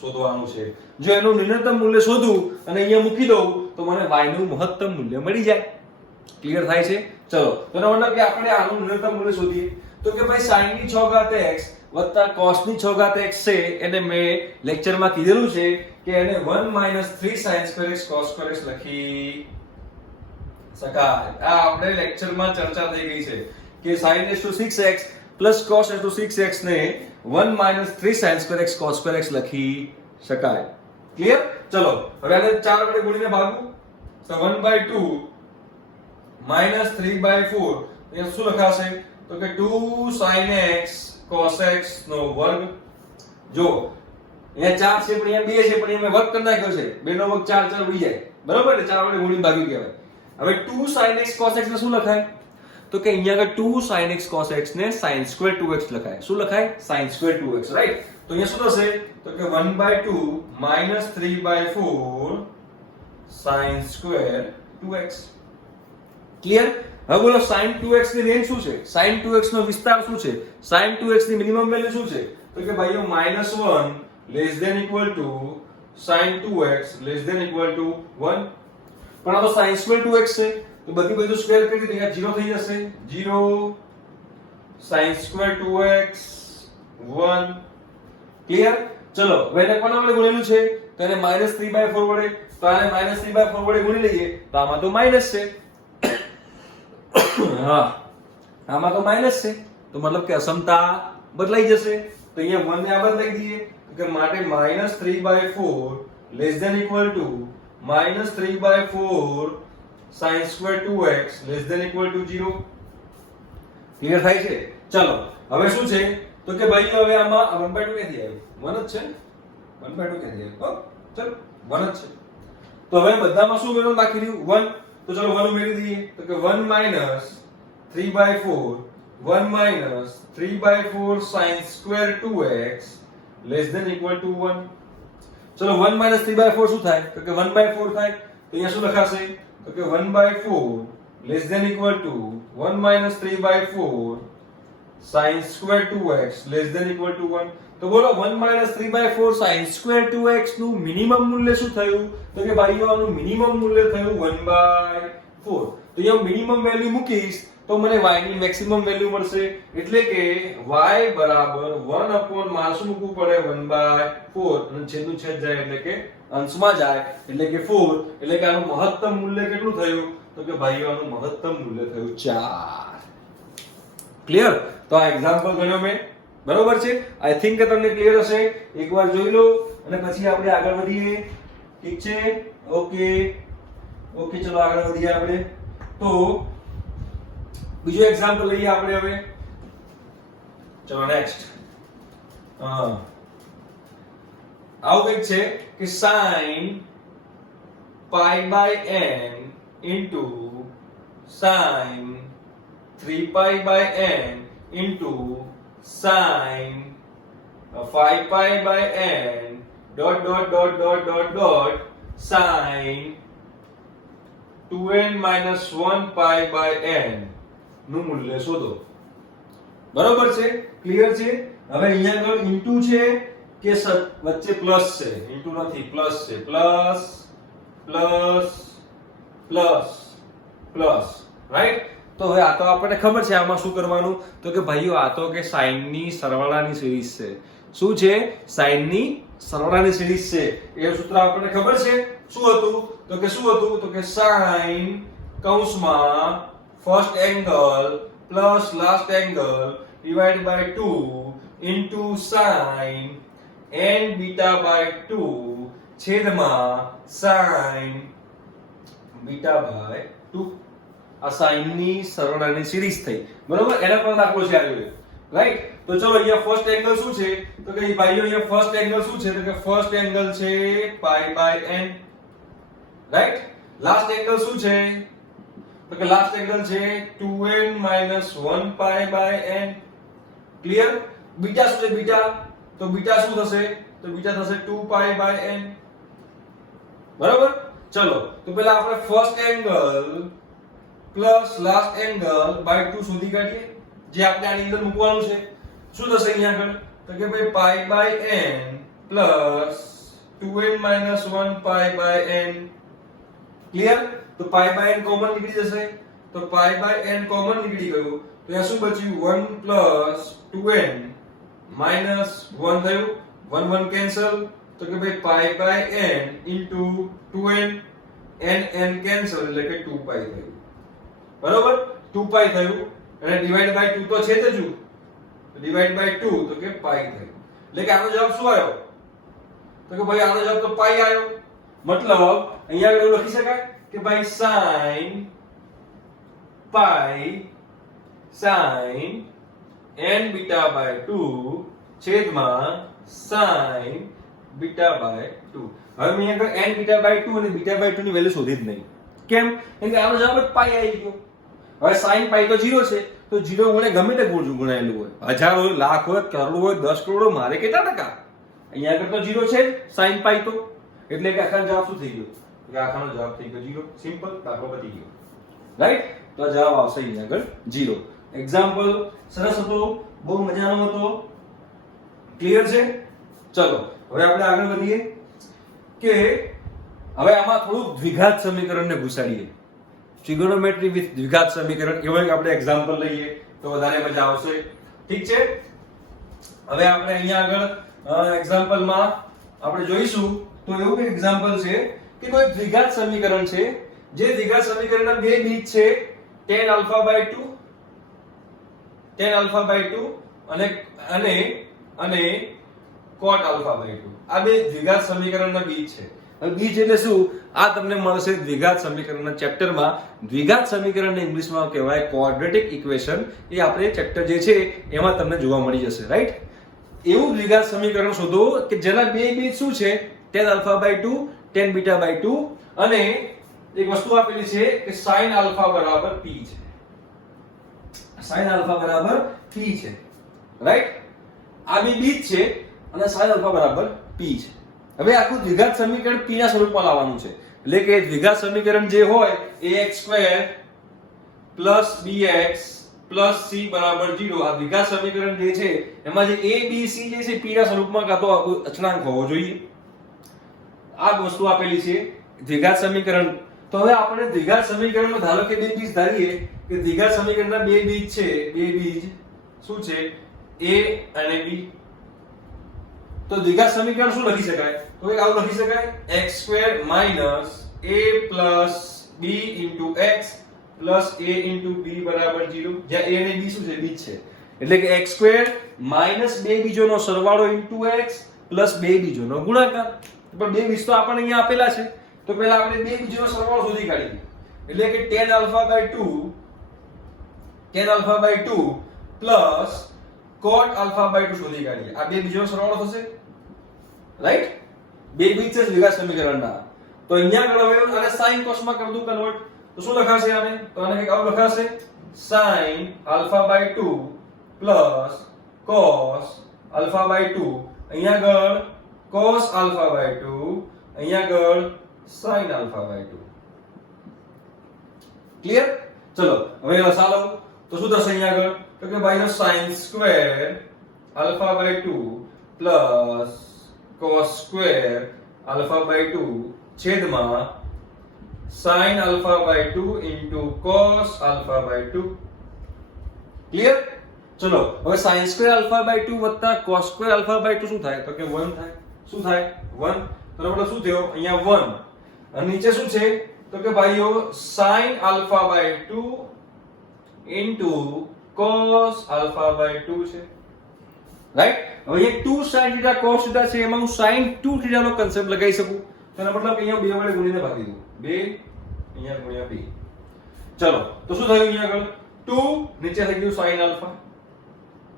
શોધવાનું છે. જો એનું ન્યૂનતમ મૂલ્ય શોધું અને અહીંયા મૂકી દઉં તો મને y નું મહત્તમ મૂલ્ય મળી જાય. ક્લિયર થાય છે? ચલો, તો એનો મતલબ કે આપણે આનું ન્યૂનતમ મૂલ્ય શોધીએ. તો કે ભાઈ sin ની 6 ઘાત x વત્તા cos ની 6 ઘાત x છે, એને મેં લેક્ચરમાં કીધેલું છે કે એને 1 - 3 sin square x cos square x લખી શકાય. આ આપણે લેક્ચરમાં ચર્ચા થઈ ગઈ છે કે sin raised to 6x plus cos raised to 6x ને 1 - 3 sin square x cos square x લખી શકાય. ક્લિયર? ચલો હવે આને 4 વડે ગુણીને ભાગવું. તો 1/2 minus 3/4, અહીંયા શું લખાશે? તો કે 2 sin x cos x નો વર્ગ. જો અહીંયા 4 છે પણ અહીંયા 2 છે, પણ અહીંયા મેં વર્ગ કરી નાખ્યો છે. 2 નો વર્ગ 4 4 ઉડી જાય. બરોબર ને? 4 વડે ગુણીને ભાગ્યું કહેવાય. હવે 2 sin x cos x ને શું લખાય? તો કે અહીંયા આગળ 2 sin x cos x ને sin square 2x લખાય. શું લખાય? sin square 2x, right? તો અહીંયા શું થશે? તો કે 1/2 minus 3/4 sin square 2x. Clear? હવે બોલો sin 2x ની રેન્જ શું છે? sin 2x નો વિસ્તાર શું છે? sin 2x ની મિનિમમ વેલ્યુ શું છે? તો કે ભાઈઓ -1 less than equal to sin 2x less than equal to 1. પણ આ તો sin square 2x છે, તો બધી બાજુ સ્ક્વેર કરી દઈએ, અહીંયા 0 થઈ જશે. 0 sin square 2x 1. ક્લિયર? ચલો હવે એને કોના વડે ગુણેલું છે? તો એને -3/4 વડે. તો આને -3/4 વડે ગુણી લઈએ તો આમાં તો માઈનસ છે. હા, આમાં તો માઈનસ છે, તો મતલબ કે અસમતા બદલાઈ જશે. તો અહીંયા 1 ને આ બાદ લખી દઈએ કે માટે -3/4 less than equal to -3/4 sin square 2x less than equal to 0. Clear થાય છે? ચલો હવે શું છે? તો કે ભાઈ હવે આમાં 1/2 ક્યાંથી આવ્યું? 1 જ છે. 1/2 ક્યાંથી આવ્યું? ચલો 1 જ છે. તો હવે બધામાં શું મેળવવાનું બાકી રહ્યું? 1. તો ચલો 1 ઉમેરી દઈએ. તો કે 1 minus 3/4 1 minus 3/4 sin square 2x less than equal to 1. ચલો 1 minus 3/4 શું થાય? તો કે 1/4 થાય. તો અહીંયા શું લખાશે? તો કે 1/4 less than equal to 1 minus 3/4 sin square 2x less than equal to 1. તો બોલો 1 minus 3/4 sin square 2x નું મિનિમમ મૂલ્ય શું થયું? તો કે ભાઈઓ આનું મિનિમમ મૂલ્ય થયું 1/4. તો અહીંયા મિનિમમ વેલ્યુ મૂકીશ તો મને y ની મેક્સિમમ વેલ્યુ મળશે. એટલે કે y બરાબર 1 upon માં શું મૂકવું પડે? 1/4. અને છેદનું છેદ જાય એટલે કે અંશમાં જાય એટલે કે 4. એટલે કે આનું મહત્તમ મૂલ્ય કેટલું થયું? તો કે ભાઈઓ આનું મહત્તમ મૂલ્ય થયું 4. ક્લિયર? તો આ એક્ઝામ્પલ ગણ્યો મેં. બરોબર છે? આઈ થિંક કે તમને ક્લિયર હશે. એકવાર જોઈ લો અને પછી આપણે આગળ વધીએ. ઠીક છે? ઓકે ઓકે, ચલો આગળ વધીએ આપણે. તો બીજો એક્ઝામ્પલ લઈએ આપણે હવે. ચલો નેક્સ્ટ. આવું કંઈક છે કે sin π/n into sin 3π/n into sin 5 pi by n dot dot dot dot dot dot sin 2n minus 1 pi by n નું મૂલ્ય શોધો. બરોબર છે? ક્લિયર છે? હવે અહીંયા આગળ ઇન્ટુ છે કે વચ્ચે પ્લસ છે? ઇન્ટુ નથી, પ્લસ છે. Plus plus plus plus, right? તો હવે આ તો આપણને ખબર છે આમાં શું કરવાનું, તો કે ભાઈઓ આ તો કે સાઈન ની સરવાળાની સિરીઝ છે. શું છે? સાઈન ની સરવાળાની સિરીઝ છે. એ સૂત્ર આપણને ખબર છે. શું હતું? તો કે શું હતું? તો કે સાઈન કૌંસમાં first angle plus last angle divide by 2 into sine n beta by 2 છેદમાં સાઈન બીટા બાય 2. આ સાઈન ની સરવાળાની સિરીઝ થઈ. બરોબર? એના પર દાખલો છે આ, રાઈટ? તો ચલો અહીંયા ફર્સ્ટ એંગલ શું છે? તો કે ભાઈઓ અહીંયા ફર્સ્ટ એંગલ શું છે? તો કે ફર્સ્ટ એંગલ છે pi by n, right? Last angle શું છે? તો કે લાસ્ટ એંગલ છે 2n 1 pi by n. Clear? Beta શું છે? બીટા, તો બીટા શું થશે? તો બીટા થશે 2 પાઈ બાય n. બરાબર? ચલો તો પહેલા આપણે first angle plus last angle by 2 શોધી કાઢીએ, જે આપણે આની અંદર મૂકવાનું છે. શું થશે અહીંયા આગળ? તો કે ભાઈ pi by n plus 2n 1 pi by n. Clear? તો પાઈ બાય n કોમન નીકળી જશે, તો પાઈ બાય n કોમન નીકળી ગયું, તો અહીંયા શું બચ્યું? 1 પ્લસ 2n માઈનસ 1 થયું, 1 1 કેન્સલ, તો કે ભાઈ pi by n into 2n, n cancel એટલે કે 2 પાઈ થયું. બરોબર? 2 પાઈ થયું અને ડિવાઇડ બાય 2 તો છે જ જ, ડિવાઇડ બાય 2 તો કે પાઈ થયું. એટલે કે આનો જવાબ શું આવ્યો? તો કે ભાઈ આનો જવાબ તો પાઈ આવ્યો. મતલબ અહીંયા આગળ લખી શકાય કે ભાઈ sin pi sin n beta by 2 છેદમાં sin બીટા બાય 2. હવે મેં અહીંયા n બીટા બાય 2 અને બીટા બાય 2 ની વેલ્યુ શોધી જ નહીં. કેમ? કેમ કે આનો જવાબ જ પાઈ આવી ગયો. હવે sin પાઈ તો 0 છે, તો 0 ગુણે ગમે તે ગુણાયેલું હોય, 1000 હોય, લાખ હોય, કરોડ હોય, 10 કરોડ હોય, મારે કેટલા ટકા? અહીંયા આગળ તો 0 છે જ sin પાઈ તો, એટલે કે આખાનો જવાબ શું થઈ ગયો? કે આખાનો જવાબ થઈ ગયો 0. સિમ્પલ, દાખલો પતી ગયો. રાઈટ? તો જવાબ આવશે અહીંયા આગળ 0. એક્ઝામ્પલ સરસ હતો, બહુ મજાનો હતો. ક્લિયર છે? ચલો હવે આપણે આગળ વધીએ કે હવે આમાં થોડું દ્વિઘાત સમીકરણને ઘુસાડીએ. ટ્રિગોનોમેટ્રી વિથ દ્વિઘાત સમીકરણ, એવો એક આપણે એક્ઝામ્પલ લઈએ તો વધારે મજા આવશે. ઠીક છે? હવે આપણે અહીંયા આગળ એક્ઝામ્પલમાં આપણે જોઈશું તો એવું એક એક્ઝામ્પલ છે કે કોઈ દ્વિઘાત સમીકરણ છે, જે દ્વિઘાત સમીકરણના બે બીજ છે tan alpha by 2, tan alpha by 2 અને cot આલ્ફા બાય 2. આ બે દ્વિઘાત સમીકરણના બીજ છે. હવે બીજ એટલે શું? આ તમને મળશે દ્વિઘાત સમીકરણના ચેપ્ટરમાં. દ્વિઘાત સમીકરણને ઇંગ્લિશમાં કહેવાય ક્વોડ્રેટિક ઇક્વેશન. એ આપણે ચેપ્ટર જે છે એમાં તમને જોવા મળી જશે, રાઈટ? એવું દ્વિઘાત સમીકરણ શોધો કે જેના બે બીજ શું છે? tan alpha by 2, tan beta by 2 અને એક વસ્તુ આપેલી છે કે sin આલ્ફા બરાબર p છે. sin આલ્ફા બરાબર p છે, રાઈટ? આ બે બીજ છે અને sin આલ્ફા બરાબર p છે. હવે આખું દ્વિઘાત સમીકરણ p ના સ્વરૂપમાં લાવવાનું છે. એટલે કે દ્વિઘાત સમીકરણ જે હોય ax2 bx c બરાબર 0. આ દ્વિઘાત સમીકરણ જે છે એમાં જે a b c જે છે p ના સ્વરૂપમાં કાં તો અચળાંક હોવો જોઈએ. આ વસ્તુ આપેલી છે દ્વિઘાત સમીકરણ. તો હવે આપણે દ્વિઘાત સમીકરણમાં ધારો કે બે બીજ ધારીએ કે દ્વિઘાત સમીકરણના બે બીજ છે. બે બીજ શું છે? a અને b. તો દ્વિઘાત સમીકરણ શું લખી શકાય? તો એક આવું લખી શકાય x2 a b x a b બરાબર 0. જ્યાં a અને b શું છે? બીજ છે. એટલે કે x2 બે બીજોનો સરવાળો x બે બીજોનો ગુણાકાર. પણ બે બીજ તો આપણને અહીંયા આપેલા છે, તો પહેલા આપણે બે બીજોનો સરવાળો શોધી કાઢીએ. એટલે કે tan alpha by 2 plus cot alpha by 2 શોધી કાઢીએ. આ બે બીજોનો સરવાળો થશે, રાઈટ? બે બીજ છે દ્વિઘાત સમીકરણના. તો અહીંયા આગળ હવે આને sin cos માં કરી દઉં કન્વર્ટ, તો શું લખાશે આને? તો આને કંઈક આવું લખાશે sin alpha by 2 plus cos alpha by 2, અહીંયા આગળ cos alpha by 2, અહીંયા આગળ sin alpha by 2. ક્લિયર? ચલો હવે લસા લો તો શું થશે અહીંયા આગળ? તો કે ભાઈ sin square alpha by 2 plus cos square alpha by 2 છેદમાં sin alpha by 2 into cos alpha by 2. Clear? ચલો હવે sin સ્ક્વેર alpha by 2 વત્તા cos સ્ક્વેર alpha by 2 શું થાય? તો કે 1 થાય. શું થાય? 1. તો આપણે શું થયો? અહીંયા 1 અને નીચે શું છે? તો કે ભાઈઓ sin alpha by 2 into cos alpha by 2 છે. રાઈટ? હવે એક 2 sin θ cos θ છે એમાં હું sin 2 θ નો કન્સેપ્ટ લગાવી શકું. તેનો મતલબ અહીંયા 2 વડે ગુણીને ભાગી દઉં. 2 અહીંયા ગુણ્યા 2. ચલો તો શું થયું અહીંયા આગળ? 2 નીચે થઈ ગયું sin alpha.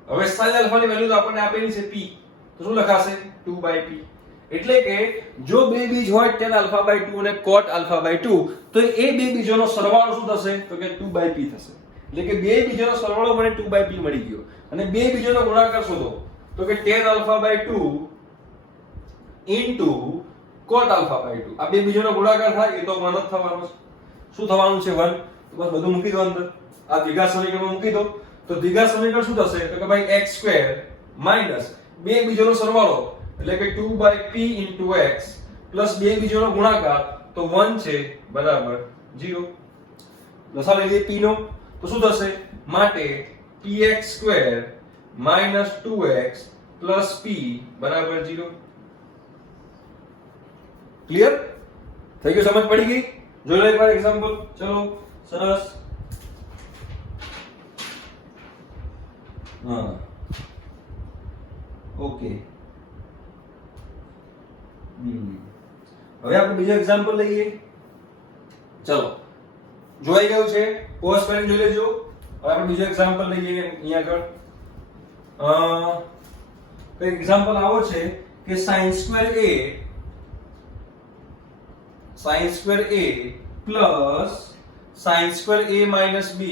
હવે sin alpha ની વેલ્યુ તો આપણને આપેલી છે p. તો શું લખાશે? 2/p. એટલે કે જો બે બીજ હોય tan alpha by 2 અને cot alpha by 2 તો એ બે બીજોનો સરવાળો શું થશે? તો કે 2/p થશે. એટલે કે બે બીજોનો સરવાળો મને 2/p મળી ગયો અને બે બીજોનો ગુણાકાર શોધો તો કે tan alpha by 2 into cot alpha by 2. આ બે બીજોનો ગુણાકાર થાય એ તો 1 જ થવાનો છે. શું થવાનું છે? 1. તો બસ બધું મૂકી દો અંદર. આ દ્વિઘાત સમીકરણમાં મૂકી દો તો દ્વિઘાત સમીકરણ શું થશે? તો કે ભાઈ x² માઈનસ બે બીજોનો સરવાળો એટલે કે 2/p into x પ્લસ બે બીજોનો ગુણાકાર તો 1 છે બરાબર 0. લસા લઈએ p નો તો શું થશે? માટે px² minus 2x plus p બરાબર 0. ક્લિયર? થઈ ગયું? સમજ પડી ગઈ? જોઈ લો એકવાર એક્ઝામ્પલ. ચલો સરસ. હા ઓકે. હવે આપણે બીજો એક્ઝામ્પલ લઈએ. ચલો જોઈ ગયું છે? પોઝ કરીને જોઈ લેજો. હવે આપણે બીજો એક્ઝામ્પલ લઈએ અહીંયા આગળ. તો એક્ઝામ્પલ આવો છે કે sin square a plus sin square a minus b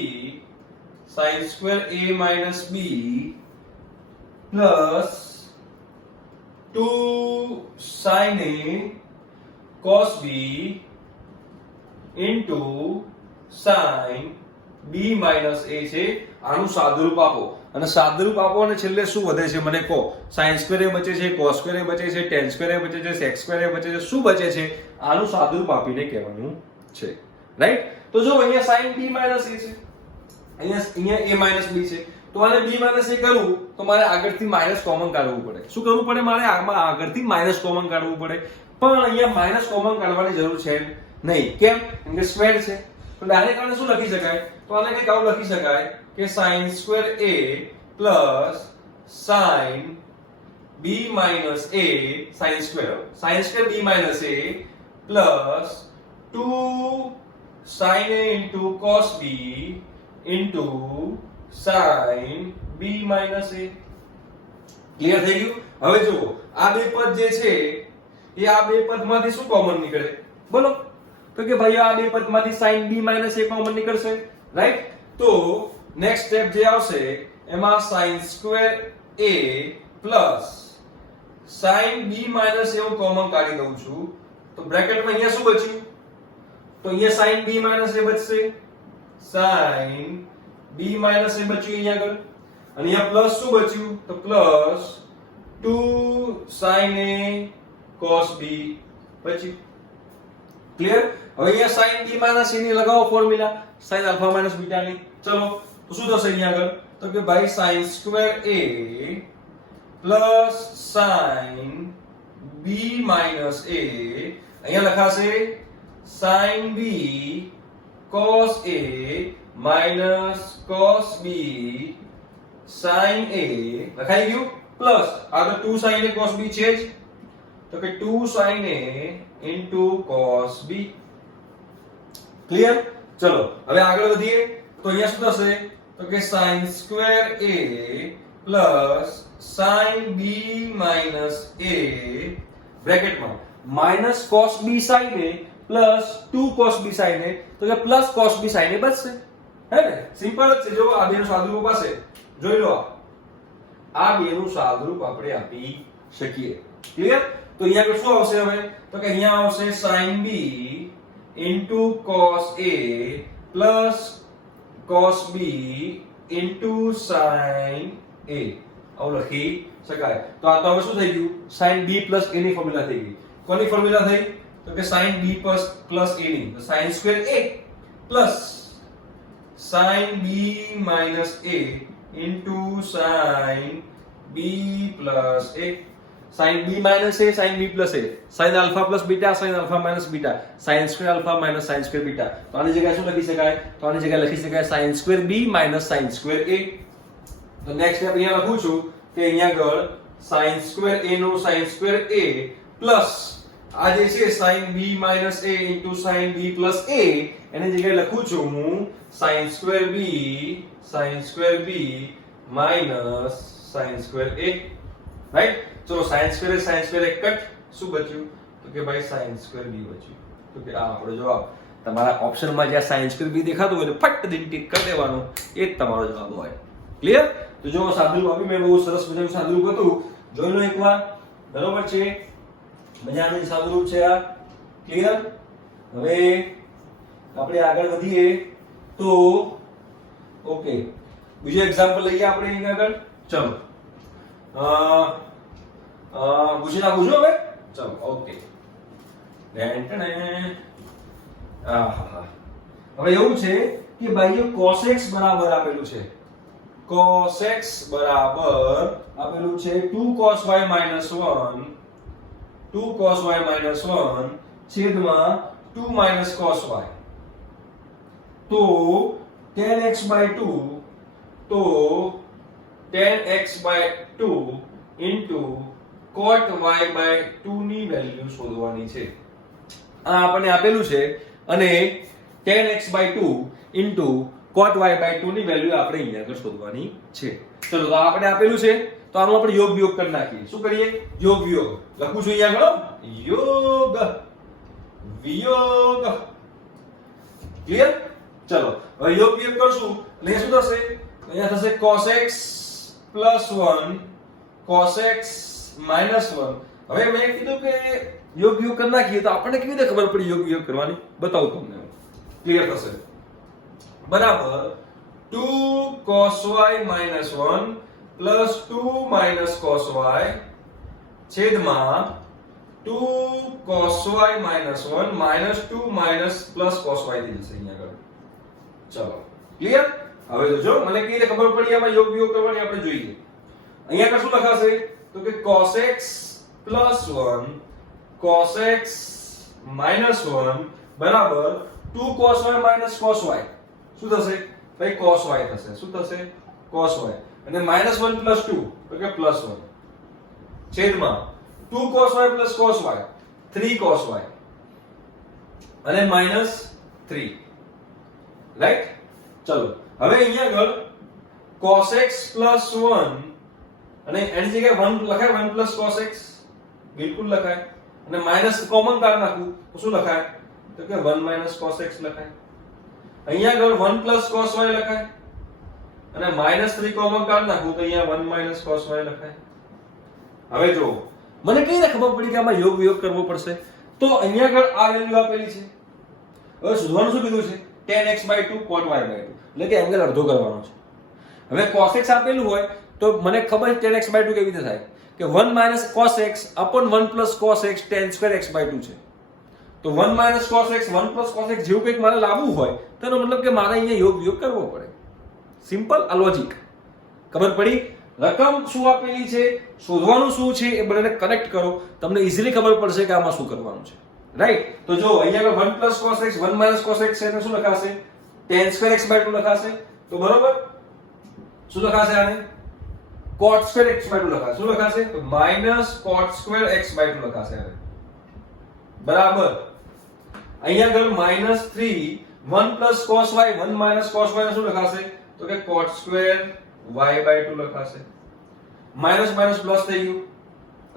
sin square a minus b plus 2 sin a cos b into sin b minus a છે. આનું સાદુરૂપ આપો અને સાદુરૂપ આપો અને છેલ્લે શું વધે છે મને કહો. sin સ્ક્વેર એ બચે છે, cos સ્ક્વેર એ બચે છે, tan સ્ક્વેર એ બચે છે, sec સ્ક્વેર એ બચે છે. શું બચે છે? આનું સાદુરૂપ આપીને કહેવાનું છે. રાઈટ? તો જો અહીંયા sin b minus a છે, અહીંયા a minus b છે. તો આને b minus a કરું તો મારે આગળથી માઈનસ કોમન કાઢવું પડે. શું કરવું પડે? મારે આમાં આગળથી માઈનસ કોમન કાઢવું પડે. પણ અહીંયા માઈનસ કોમન કાઢવાની જરૂર છે નહીં. કેમ? કેમ કે સ્ક્વેર છે. તો ડાયરેક્ટ આને શું લખી શકાય? તો આને કંઈક આવું લખી શકાય કે sin square a plus sin b minus a sin square b minus a plus 2 sin a into cos b into sin b minus a. Clear થઈ ગયું? હવે જુઓ આ બે પદ જે છે એ આ બે પદમાંથી શું કોમન નીકળે? બોલો. તો કે ભાઈ આ બે પદમાંથી sin b minus a common નીકળશે. રાઈટ? તો નેક્સ્ટ સ્ટેપ જે આવશે એમાં sin square a plus sin b minus a હું કોમન કાઢી દઉં છું. તો બ્રેકેટમાં અહીંયા શું બચ્યું? તો અહીંયા sin b minus a બચશે. sin b minus a બચ્યું અહીંયા આગળ. અને અહીંયા પ્લસ શું બચ્યું? તો plus 2 sin a cos b બચ્યું. ક્લિયર? હવે અહીંયા sin b minus a ની લગાવો formula sin alpha minus beta ની. ચલો તો શું થશે અહીંયા આગળ? તો કે ભાઈ sin square a plus sin b minus a અહીંયા લખાશે sin b cos a minus cos b sin a લખાઈ ગયું. પ્લસ આ તો 2 sin a cos b છે જ. તો કે 2 sin a into cos b. Clear? ચલો હવે આગળ વધીએ. તો અહીંયા શું થશે? તો કે sin square a plus sin b minus a બ્રેકેટમાં minus cos b sin a plus 2 cos b sin a. તો કે plus cos b sin a બચશે. હે ને? સિમ્પલ જ છે. જો આ બેનો સાદુરૂપ હશે જોઈ લો. આ બેનું સાદુરૂપ આપણે આપી શકીએ. ક્લિયર? તો અહીંયા આગળ શું આવશે હવે? તો કે અહીંયા આવશે sin b cos a cos b sin a. આવું લખી શકાય. તો આ તો હવે શું થઈ ગયું? sin b a ની ફોર્મ્યુલા થઈ ગઈ. કોની ફોર્મ્યુલા થઈ? તો કે sin b a ની. તો sin square a plus sin b minus a into sin b plus a. sin b minus a sin b plus a, sin alpha plus beta sin alpha minus beta, sin square alpha minus sin square beta. તો આની જગ્યાએ શું લખી શકાય? તો આની જગ્યાએ લખી શકાય sin square b minus sin square a. તો નેક્સ્ટ સ્ટેપ અહીંયા લખું છું કે અહીંયા આગળ sin square a નો sin square a પ્લસ આ જે છે sin b minus a into sin b plus a એની જગ્યાએ લખું છું હું sin square b minus sin square a. Right? ચલો sin square એક કટ. શું બચ્યું? તો કે ભાઈ sin square b બચ્યું. તો કે આ આપણો જવાબ. તમારા ઓપ્શનમાં જ્યાં sin square b દેખાતું હોય તો ફટ દીન ટીક કરી દેવાનું. એ જ તમારો જવાબ હોય. ક્લિયર? તો જો સાદુરૂપ આપી મેં બહુ સરસ મજાનું સાદુરૂપ હતું. જોઈ લો એકવાર. બરોબર છે? મજાનું સાદુરૂપ છે આ. ક્લિયર? હવે આપણે આગળ વધીએ તો ઓકે બીજો એક્ઝામ્પલ લઈએ આપણે અહીંયા આગળ. ચલો પૂછી નાખું છું હવે. ચલો ઓકે. હવે એવું છે કે ભાઈઓ cos x બરાબર આપેલું છે. cos x બરાબર આપેલું છે 2 cos y minus 1 છેદમાં 2 minus cos y. તો tan x by 2 into cot y by 2 ની વેલ્યુ શોધવાની છે. આ આપણને આપેલું છે અને tan x by 2 into cot y by 2 ની વેલ્યુ આપણે અહીંયા આગળ શોધવાની છે. ચલો તો આપણે આપેલું છે તો આનો આપણે યોગ વિયોગ કરી નાખીએ. શું કરીએ? યોગ વિયોગ. લખું છું અહીંયા આગળ યોગ વિયોગ. ક્લિયર? ચલો હવે યોગ વિયોગ કરશું એટલે શું થશે? અહીંયા થશે cos x plus 1 cos x minus 1. હવે મેં કીધું કે યોગ વિયોગ કરી નાખીએ તો આપણને કેવી રીતે ખબર પડી યોગ વિયોગ કરવાની? બતાવું તમને. ક્લિયર થશે. બરાબર 2 cos y minus 1 plus 2 minus cos y છેદમાં 2 cos y minus 1 minus 2 minus plus cos y થઈ જશે અહીંયા આગળ. ચલો ક્લિયર? હવે તો જો મને કેવી રીતે ખબર પડી આમાં યોગ વિયોગ કરવાની આપણે જોઈએ. અહીંયા આગળ શું લખાશે? તો કે cos x plus 1 cos x minus 1 બરાબર 2 cos y minus cos y. શું થશે? ભાઈ cos y થશે. શું થશે? cos y. અને minus 1 plus 2 તો કે plus 1 છેદમાં 2 cos y plus cos y 3 cos y અને minus 3. રાઈટ? ચલો હવે અહીંયા આગળ cos x plus 1 અને એની જગ્યાએ 1 લખાય 1 plus cos x બિલકુલ લખાય અને માઈનસ કોમન કાઢી નાખું તો શું લખાય? તો કે 1 minus cos x લખાય. અહીંયા આગળ 1 plus cos y લખાય અને -3 કોમન કાઢી નાખું તો અહીંયા 1 minus cos y લખાય. હવે જો મને કઈ રીતે ખબર પડી કે આમાં યોગ વિયોગ કરવો પડશે? તો અહીંયા આગળ આ વેલ્યુ આપેલી છે. હવે શોધવાનું શું કીધું છે? tan x by 2 cot y by 2 એટલે કે એંગલ અડધો કરવાનો છે. હવે cos x આપેલું હોય તો મને ખબર છે tan x by 2 કેવી રીતે થાય કે 1 minus cos x upon 1 plus cos x tan square x by 2 છે. તો 1 minus cos x 1 plus cos x જેવું કંઈક મારે લાવવું હોય તો એનો મતલબ કે મારે અહીંયા યોગ વિયોગ કરવો પડે. સિમ્પલ આ લોજિક. ખબર પડી? રકમ શું આપેલી છે, શોધવાનું શું છે એ બંનેને કનેક્ટ કરો, તમને ઈઝીલી ખબર પડશે કે આમાં શું કરવાનું છે. રાઈટ? તો જો અહીંયા આગળ 1 plus cos x 1 minus cos x છે એટલે શું લખાશે? tan square x by 2 લખાશે. તો બરોબર શું લખાશે આને? cot square x by 2 લખાશે. શું લખાશે? તો minus cot square x by 2 લખાશે આને. બરાબર અહીંયા આગળ -3 1 plus cos y 1 minus cos y શું લખાશે? તો કે cot square y by 2 લખાશે. માઈનસ માઈનસ પ્લસ થઈ ગયું.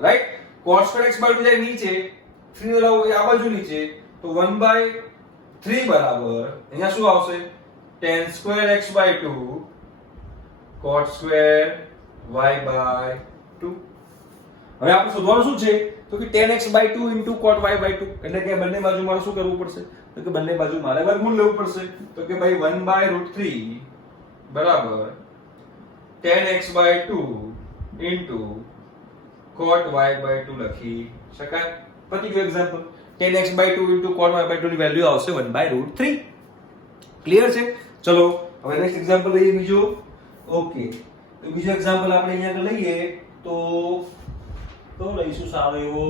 Right? cot square x by 2 જાય નીચે 3 લાવો આ બાજુ નીચે તો 1/3 બરાબર અહીંયા શું આવશે? tan square x by 2 cot square y/2. હવે આપણે શોધવાનું શું છે તો કે tan x/2 * cot y/2 એટલે કે બંને બાજુ મારે શું કરવું પડશે તો કે બંને બાજુ મારે વર્ગમૂળ લેવું પડશે તો કે ભાઈ 1/√3 બરાબર tan x/2 * cot y/2 લખી શકાય. પતી ગયું example. tan x/2 * cot y/2 ની વેલ્યુ આવશે 1/√3. ક્લિયર છે? ચલો હવે નેક્સ્ટ એક્ઝામ્પલ લઈએ બીજો. ઓકે તો બીજો એક્ઝામ્પલ આપણે અહીંયા આગળ લઈએ તો લઈશું સારો એવો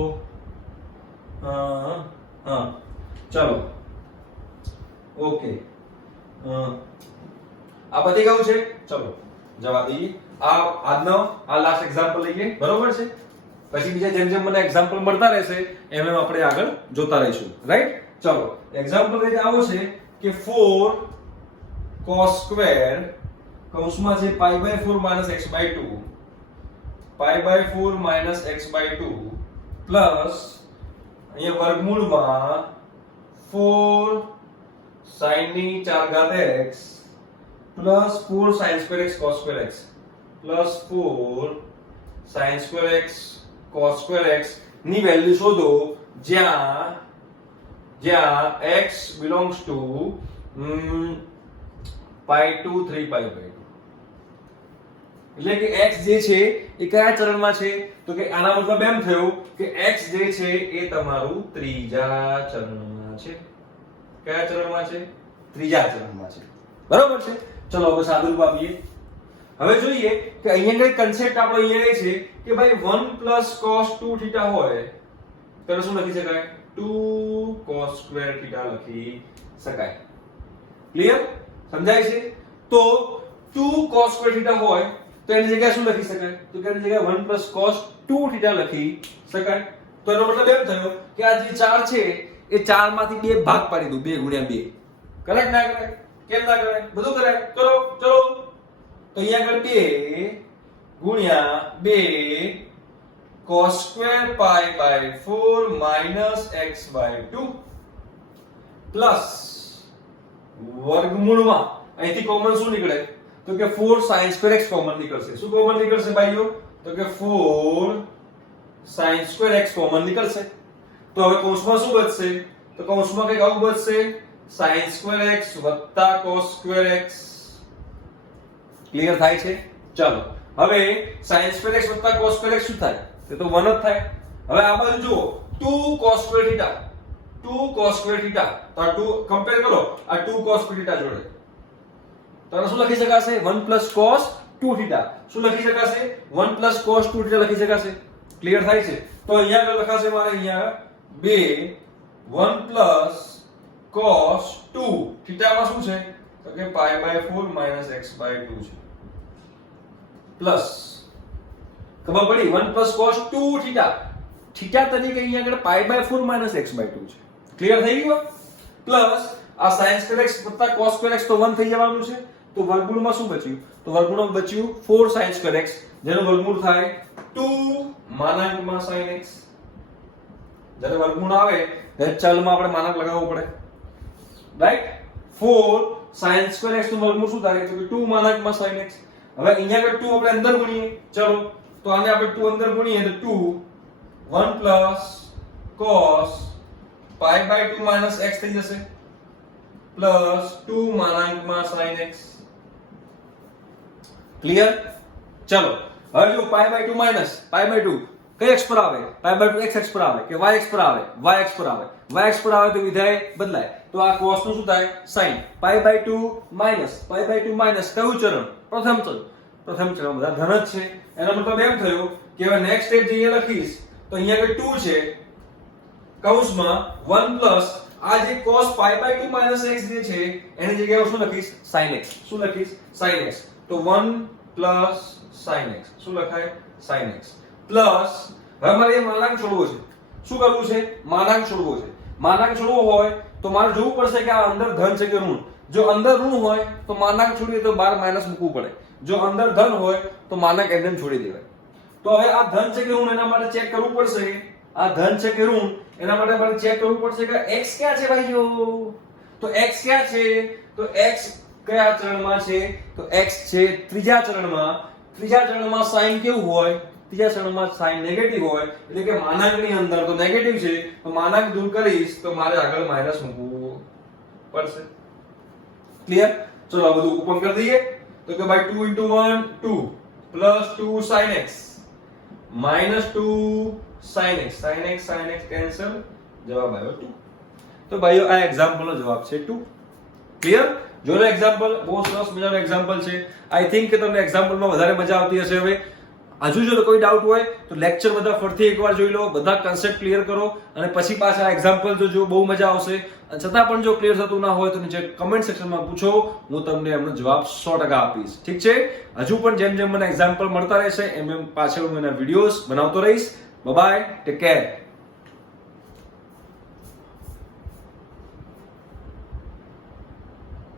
ચલો ઓકે આ પતી ગયું છે. ચલો જવા દઈએ. આજનો લાસ્ટ એક્ઝામ્પલ લઈએ. બરોબર છે? પછી બીજા જેમ જેમ મને એક્ઝામ્પલ મળતા રહેશે એમ એમ આપણે આગળ જોતા રહીશું. રાઈટ? ચલો એક્ઝામ્પલ એ આવો છે કે 4 cos સ્ક્વેર કૌંસમાં છે π/4 - x/2 π/4 - x/2 પ્લસ અહીંયા વર્ગમૂળમાં 4 sin ની 4 x plus 4 sin² x cos² x plus 4 sin² x cos² x ની વેલ્યુ શોધો જ્યાં x belongs to π2 3π/2 એટલે કે x જે છે એ કયા ચરણમાં છે તો કે આના મતલબ એમ થયો કે x જે છે એ તમારું ત્રીજા ચરણમાં છે. કયા ચરણમાં છે? ત્રીજા ચરણમાં છે. બરોબર છે? ચલો હવે સાદુરૂપ આપીએ. હવે જોઈએ કે અહીંયા કઈ કન્સેપ્ટ આપણો અહીંયા એ છે કે ભાઈ 1 + cos 2θ હોય તો શું લખી શકાય 2 cos² θ લખી શકાય. ક્લિયર? સમજાય છે? તો 2 cos² θ હોય તો એની જગ્યાએ શું લખી શકાય તો કે એની જગ્યાએ 1 + cos 2θ લખી શકાય. તો એનો મતલબ એમ થયો કે આ જે 4 છે એ 4 માંથી 2 ભાગ પાડી દઉં 2 × 2. કરેક્ટ ના કરાય? કેમ ના કરાય? બધું કરાય. કરો ચલો તો અહીંયા આગળ 2 × 2 cos² π/4 - x/2 પ્લસ વર્ગમૂળમાં અહીંથી કોમન શું નીકળે તો કે 4 sin² x કોમન નીકળશે. શું કોમન નીકળશે ભાઈઓ તો કે 4 sin² x કોમન નીકળશે. તો હવે કૌંસમાં શું બચશે તો કૌંસમાં કંઈક આવું બચશે sin² x + cos² x. Clear થાય છે? ચલો હવે sin² x + cos² x શું થાય તે તો 1 જ થાય. હવે આ બાજુ જુઓ 2 cos² θ 2 cos² θ તો આ 2 કમ્પેર કરો આ 2 cos² θ જોડે તો શું લખી શકાશે 1 + cos 2θ. શું લખી શકાશે 1 + cos 2θ લખી શકાશે. ક્લિયર થાય છે? તો અહીંયા આગળ લખાશે મારે અહીંયા 2 1 + cos 2 θમાં શું છે તો કે π/4 - x/2 છે પ્લસ ખબર પડી 1 + cos 2θ θ તરીકે અહીંયા આગળ π/4 - x/2 છે. ક્લિયર થઈ ગયું? પ્લસ આ sin² x + cos² x તો 1 થઈ જવાનું છે. તો વર્ગમૂળમાં શું બચ્યું તો વર્ગમૂળમાં બચ્યું 4 sin² x જેનું વર્ગમૂળ થાય 2 sin x. જ્યારે વર્ગમૂળ આવે ત્યારે ચલમાં આપણે માનક લગાવવું પડે. રાઈટ? 4 sin² x નું વર્ગમૂળ શું થાય તો કે 2 sin x. હવે અહીંયા આગળ 2 આપણે અંદર ગુણીએ. ચલો તો આને આપણે 2 અંદર ગુણીએ તો 2 1 + cos π/2 - x થઈ જશે પ્લસ 2 sin x. ક્લિયર? ચલો હવે જો π/2 કઈ x પર આવે π/2 x પર આવે કે y x પર આવે y x પર આવે y x પર આવે તો વિધેય બદલાય. તો આ cos નું શું થાય sin π/2 કયું ચરણ પ્રથમ ચરણ બધા ધન જ છે. એનો મતલબ એમ થયો કે હવે નેક્સ્ટ સ્ટેપ જે લખીશ તો અહીંયા આગળ 2 છે કૌંસમાં 1 + આ જે cos π/2 x જે છે એની જગ્યાએ શું લખીશ sin x. શું લખીશ sin x. તો 1 + sin x શું લખાય sin x પ્લસ હવે મારે માનાંક છોડવો છે. શું કરવું છે માનાંક છોડવો છે. માનાંક છોડવો હોય તો મારે જોવું પડશે કે આ અંદર ધન છે કે ઋણ. જો અંદર ઋણ હોય તો માનાંક છોડીએ તો બહાર માઈનસ મૂકવું પડે. જો અંદર ધન હોય તો માનાંક એમને છોડી દેવાય. તો હવે આ ધન છે કે ઋણ એના માટે ચેક કરવું પડશે. આ ધન છે કે ઋણ એના માટે મારે ચેક કરવું પડશે કે x ક્યાં છે ભાઈઓ. તો x ક્યાં છે તો x કયા ચરણમાં છે તો x છે ત્રીજા ચરણમાં. ત્રીજા ચરણમાં સાઇન કેવું હોય? ત્રીજા ચરણમાં સાઇન નેગેટિવ હોય, એટલે કે માનાંકની અંદર તો નેગેટિવ છે, તો માનાંક દૂર કરીશ તો મારે આગળ માઈનસ મૂકવું પડશે. ક્લિયર? ચલો આ બધું ઓપન કરી દઈએ. તો કે ભાઈ 2 into 1 2 plus 2 sin x minus 2 sin x, sin x cancel, જવાબ આવ્યો 2. તો ભાઈઓ આ એક્ઝામ્પલ નો જવાબ છે 2. ક્લિયર? જો એક્ઝામ્પલ બહુ સરસ મજાનો એક્ઝામ્પલ છે. આઈ થિંક કે તમને એક્ઝામ્પલમાં વધારે મજા આવતી હશે. હવે હજુ જો કોઈ ડાઉટ હોય તો લેક્ચર બધા ફરીથી એકવાર જોઈ લો, બધા કન્સેપ્ટ ક્લિયર કરો અને પછી પાછા એક્ઝામ્પલ જો બહુ મજા આવશે. છતાં પણ જો ક્લિયર થતું ના હોય તો નીચે કમેન્ટ સેક્શનમાં પૂછો, હું તમને એમનો જવાબ 100% આપીશ. ઠીક છે? હજુ પણ જેમ જેમ મને એક્ઝામ્પલ મળતા રહેશે એમ એમ પાછળ હું એના વિડીયોઝ બનાવતો રહીશ. Bye bye, take care.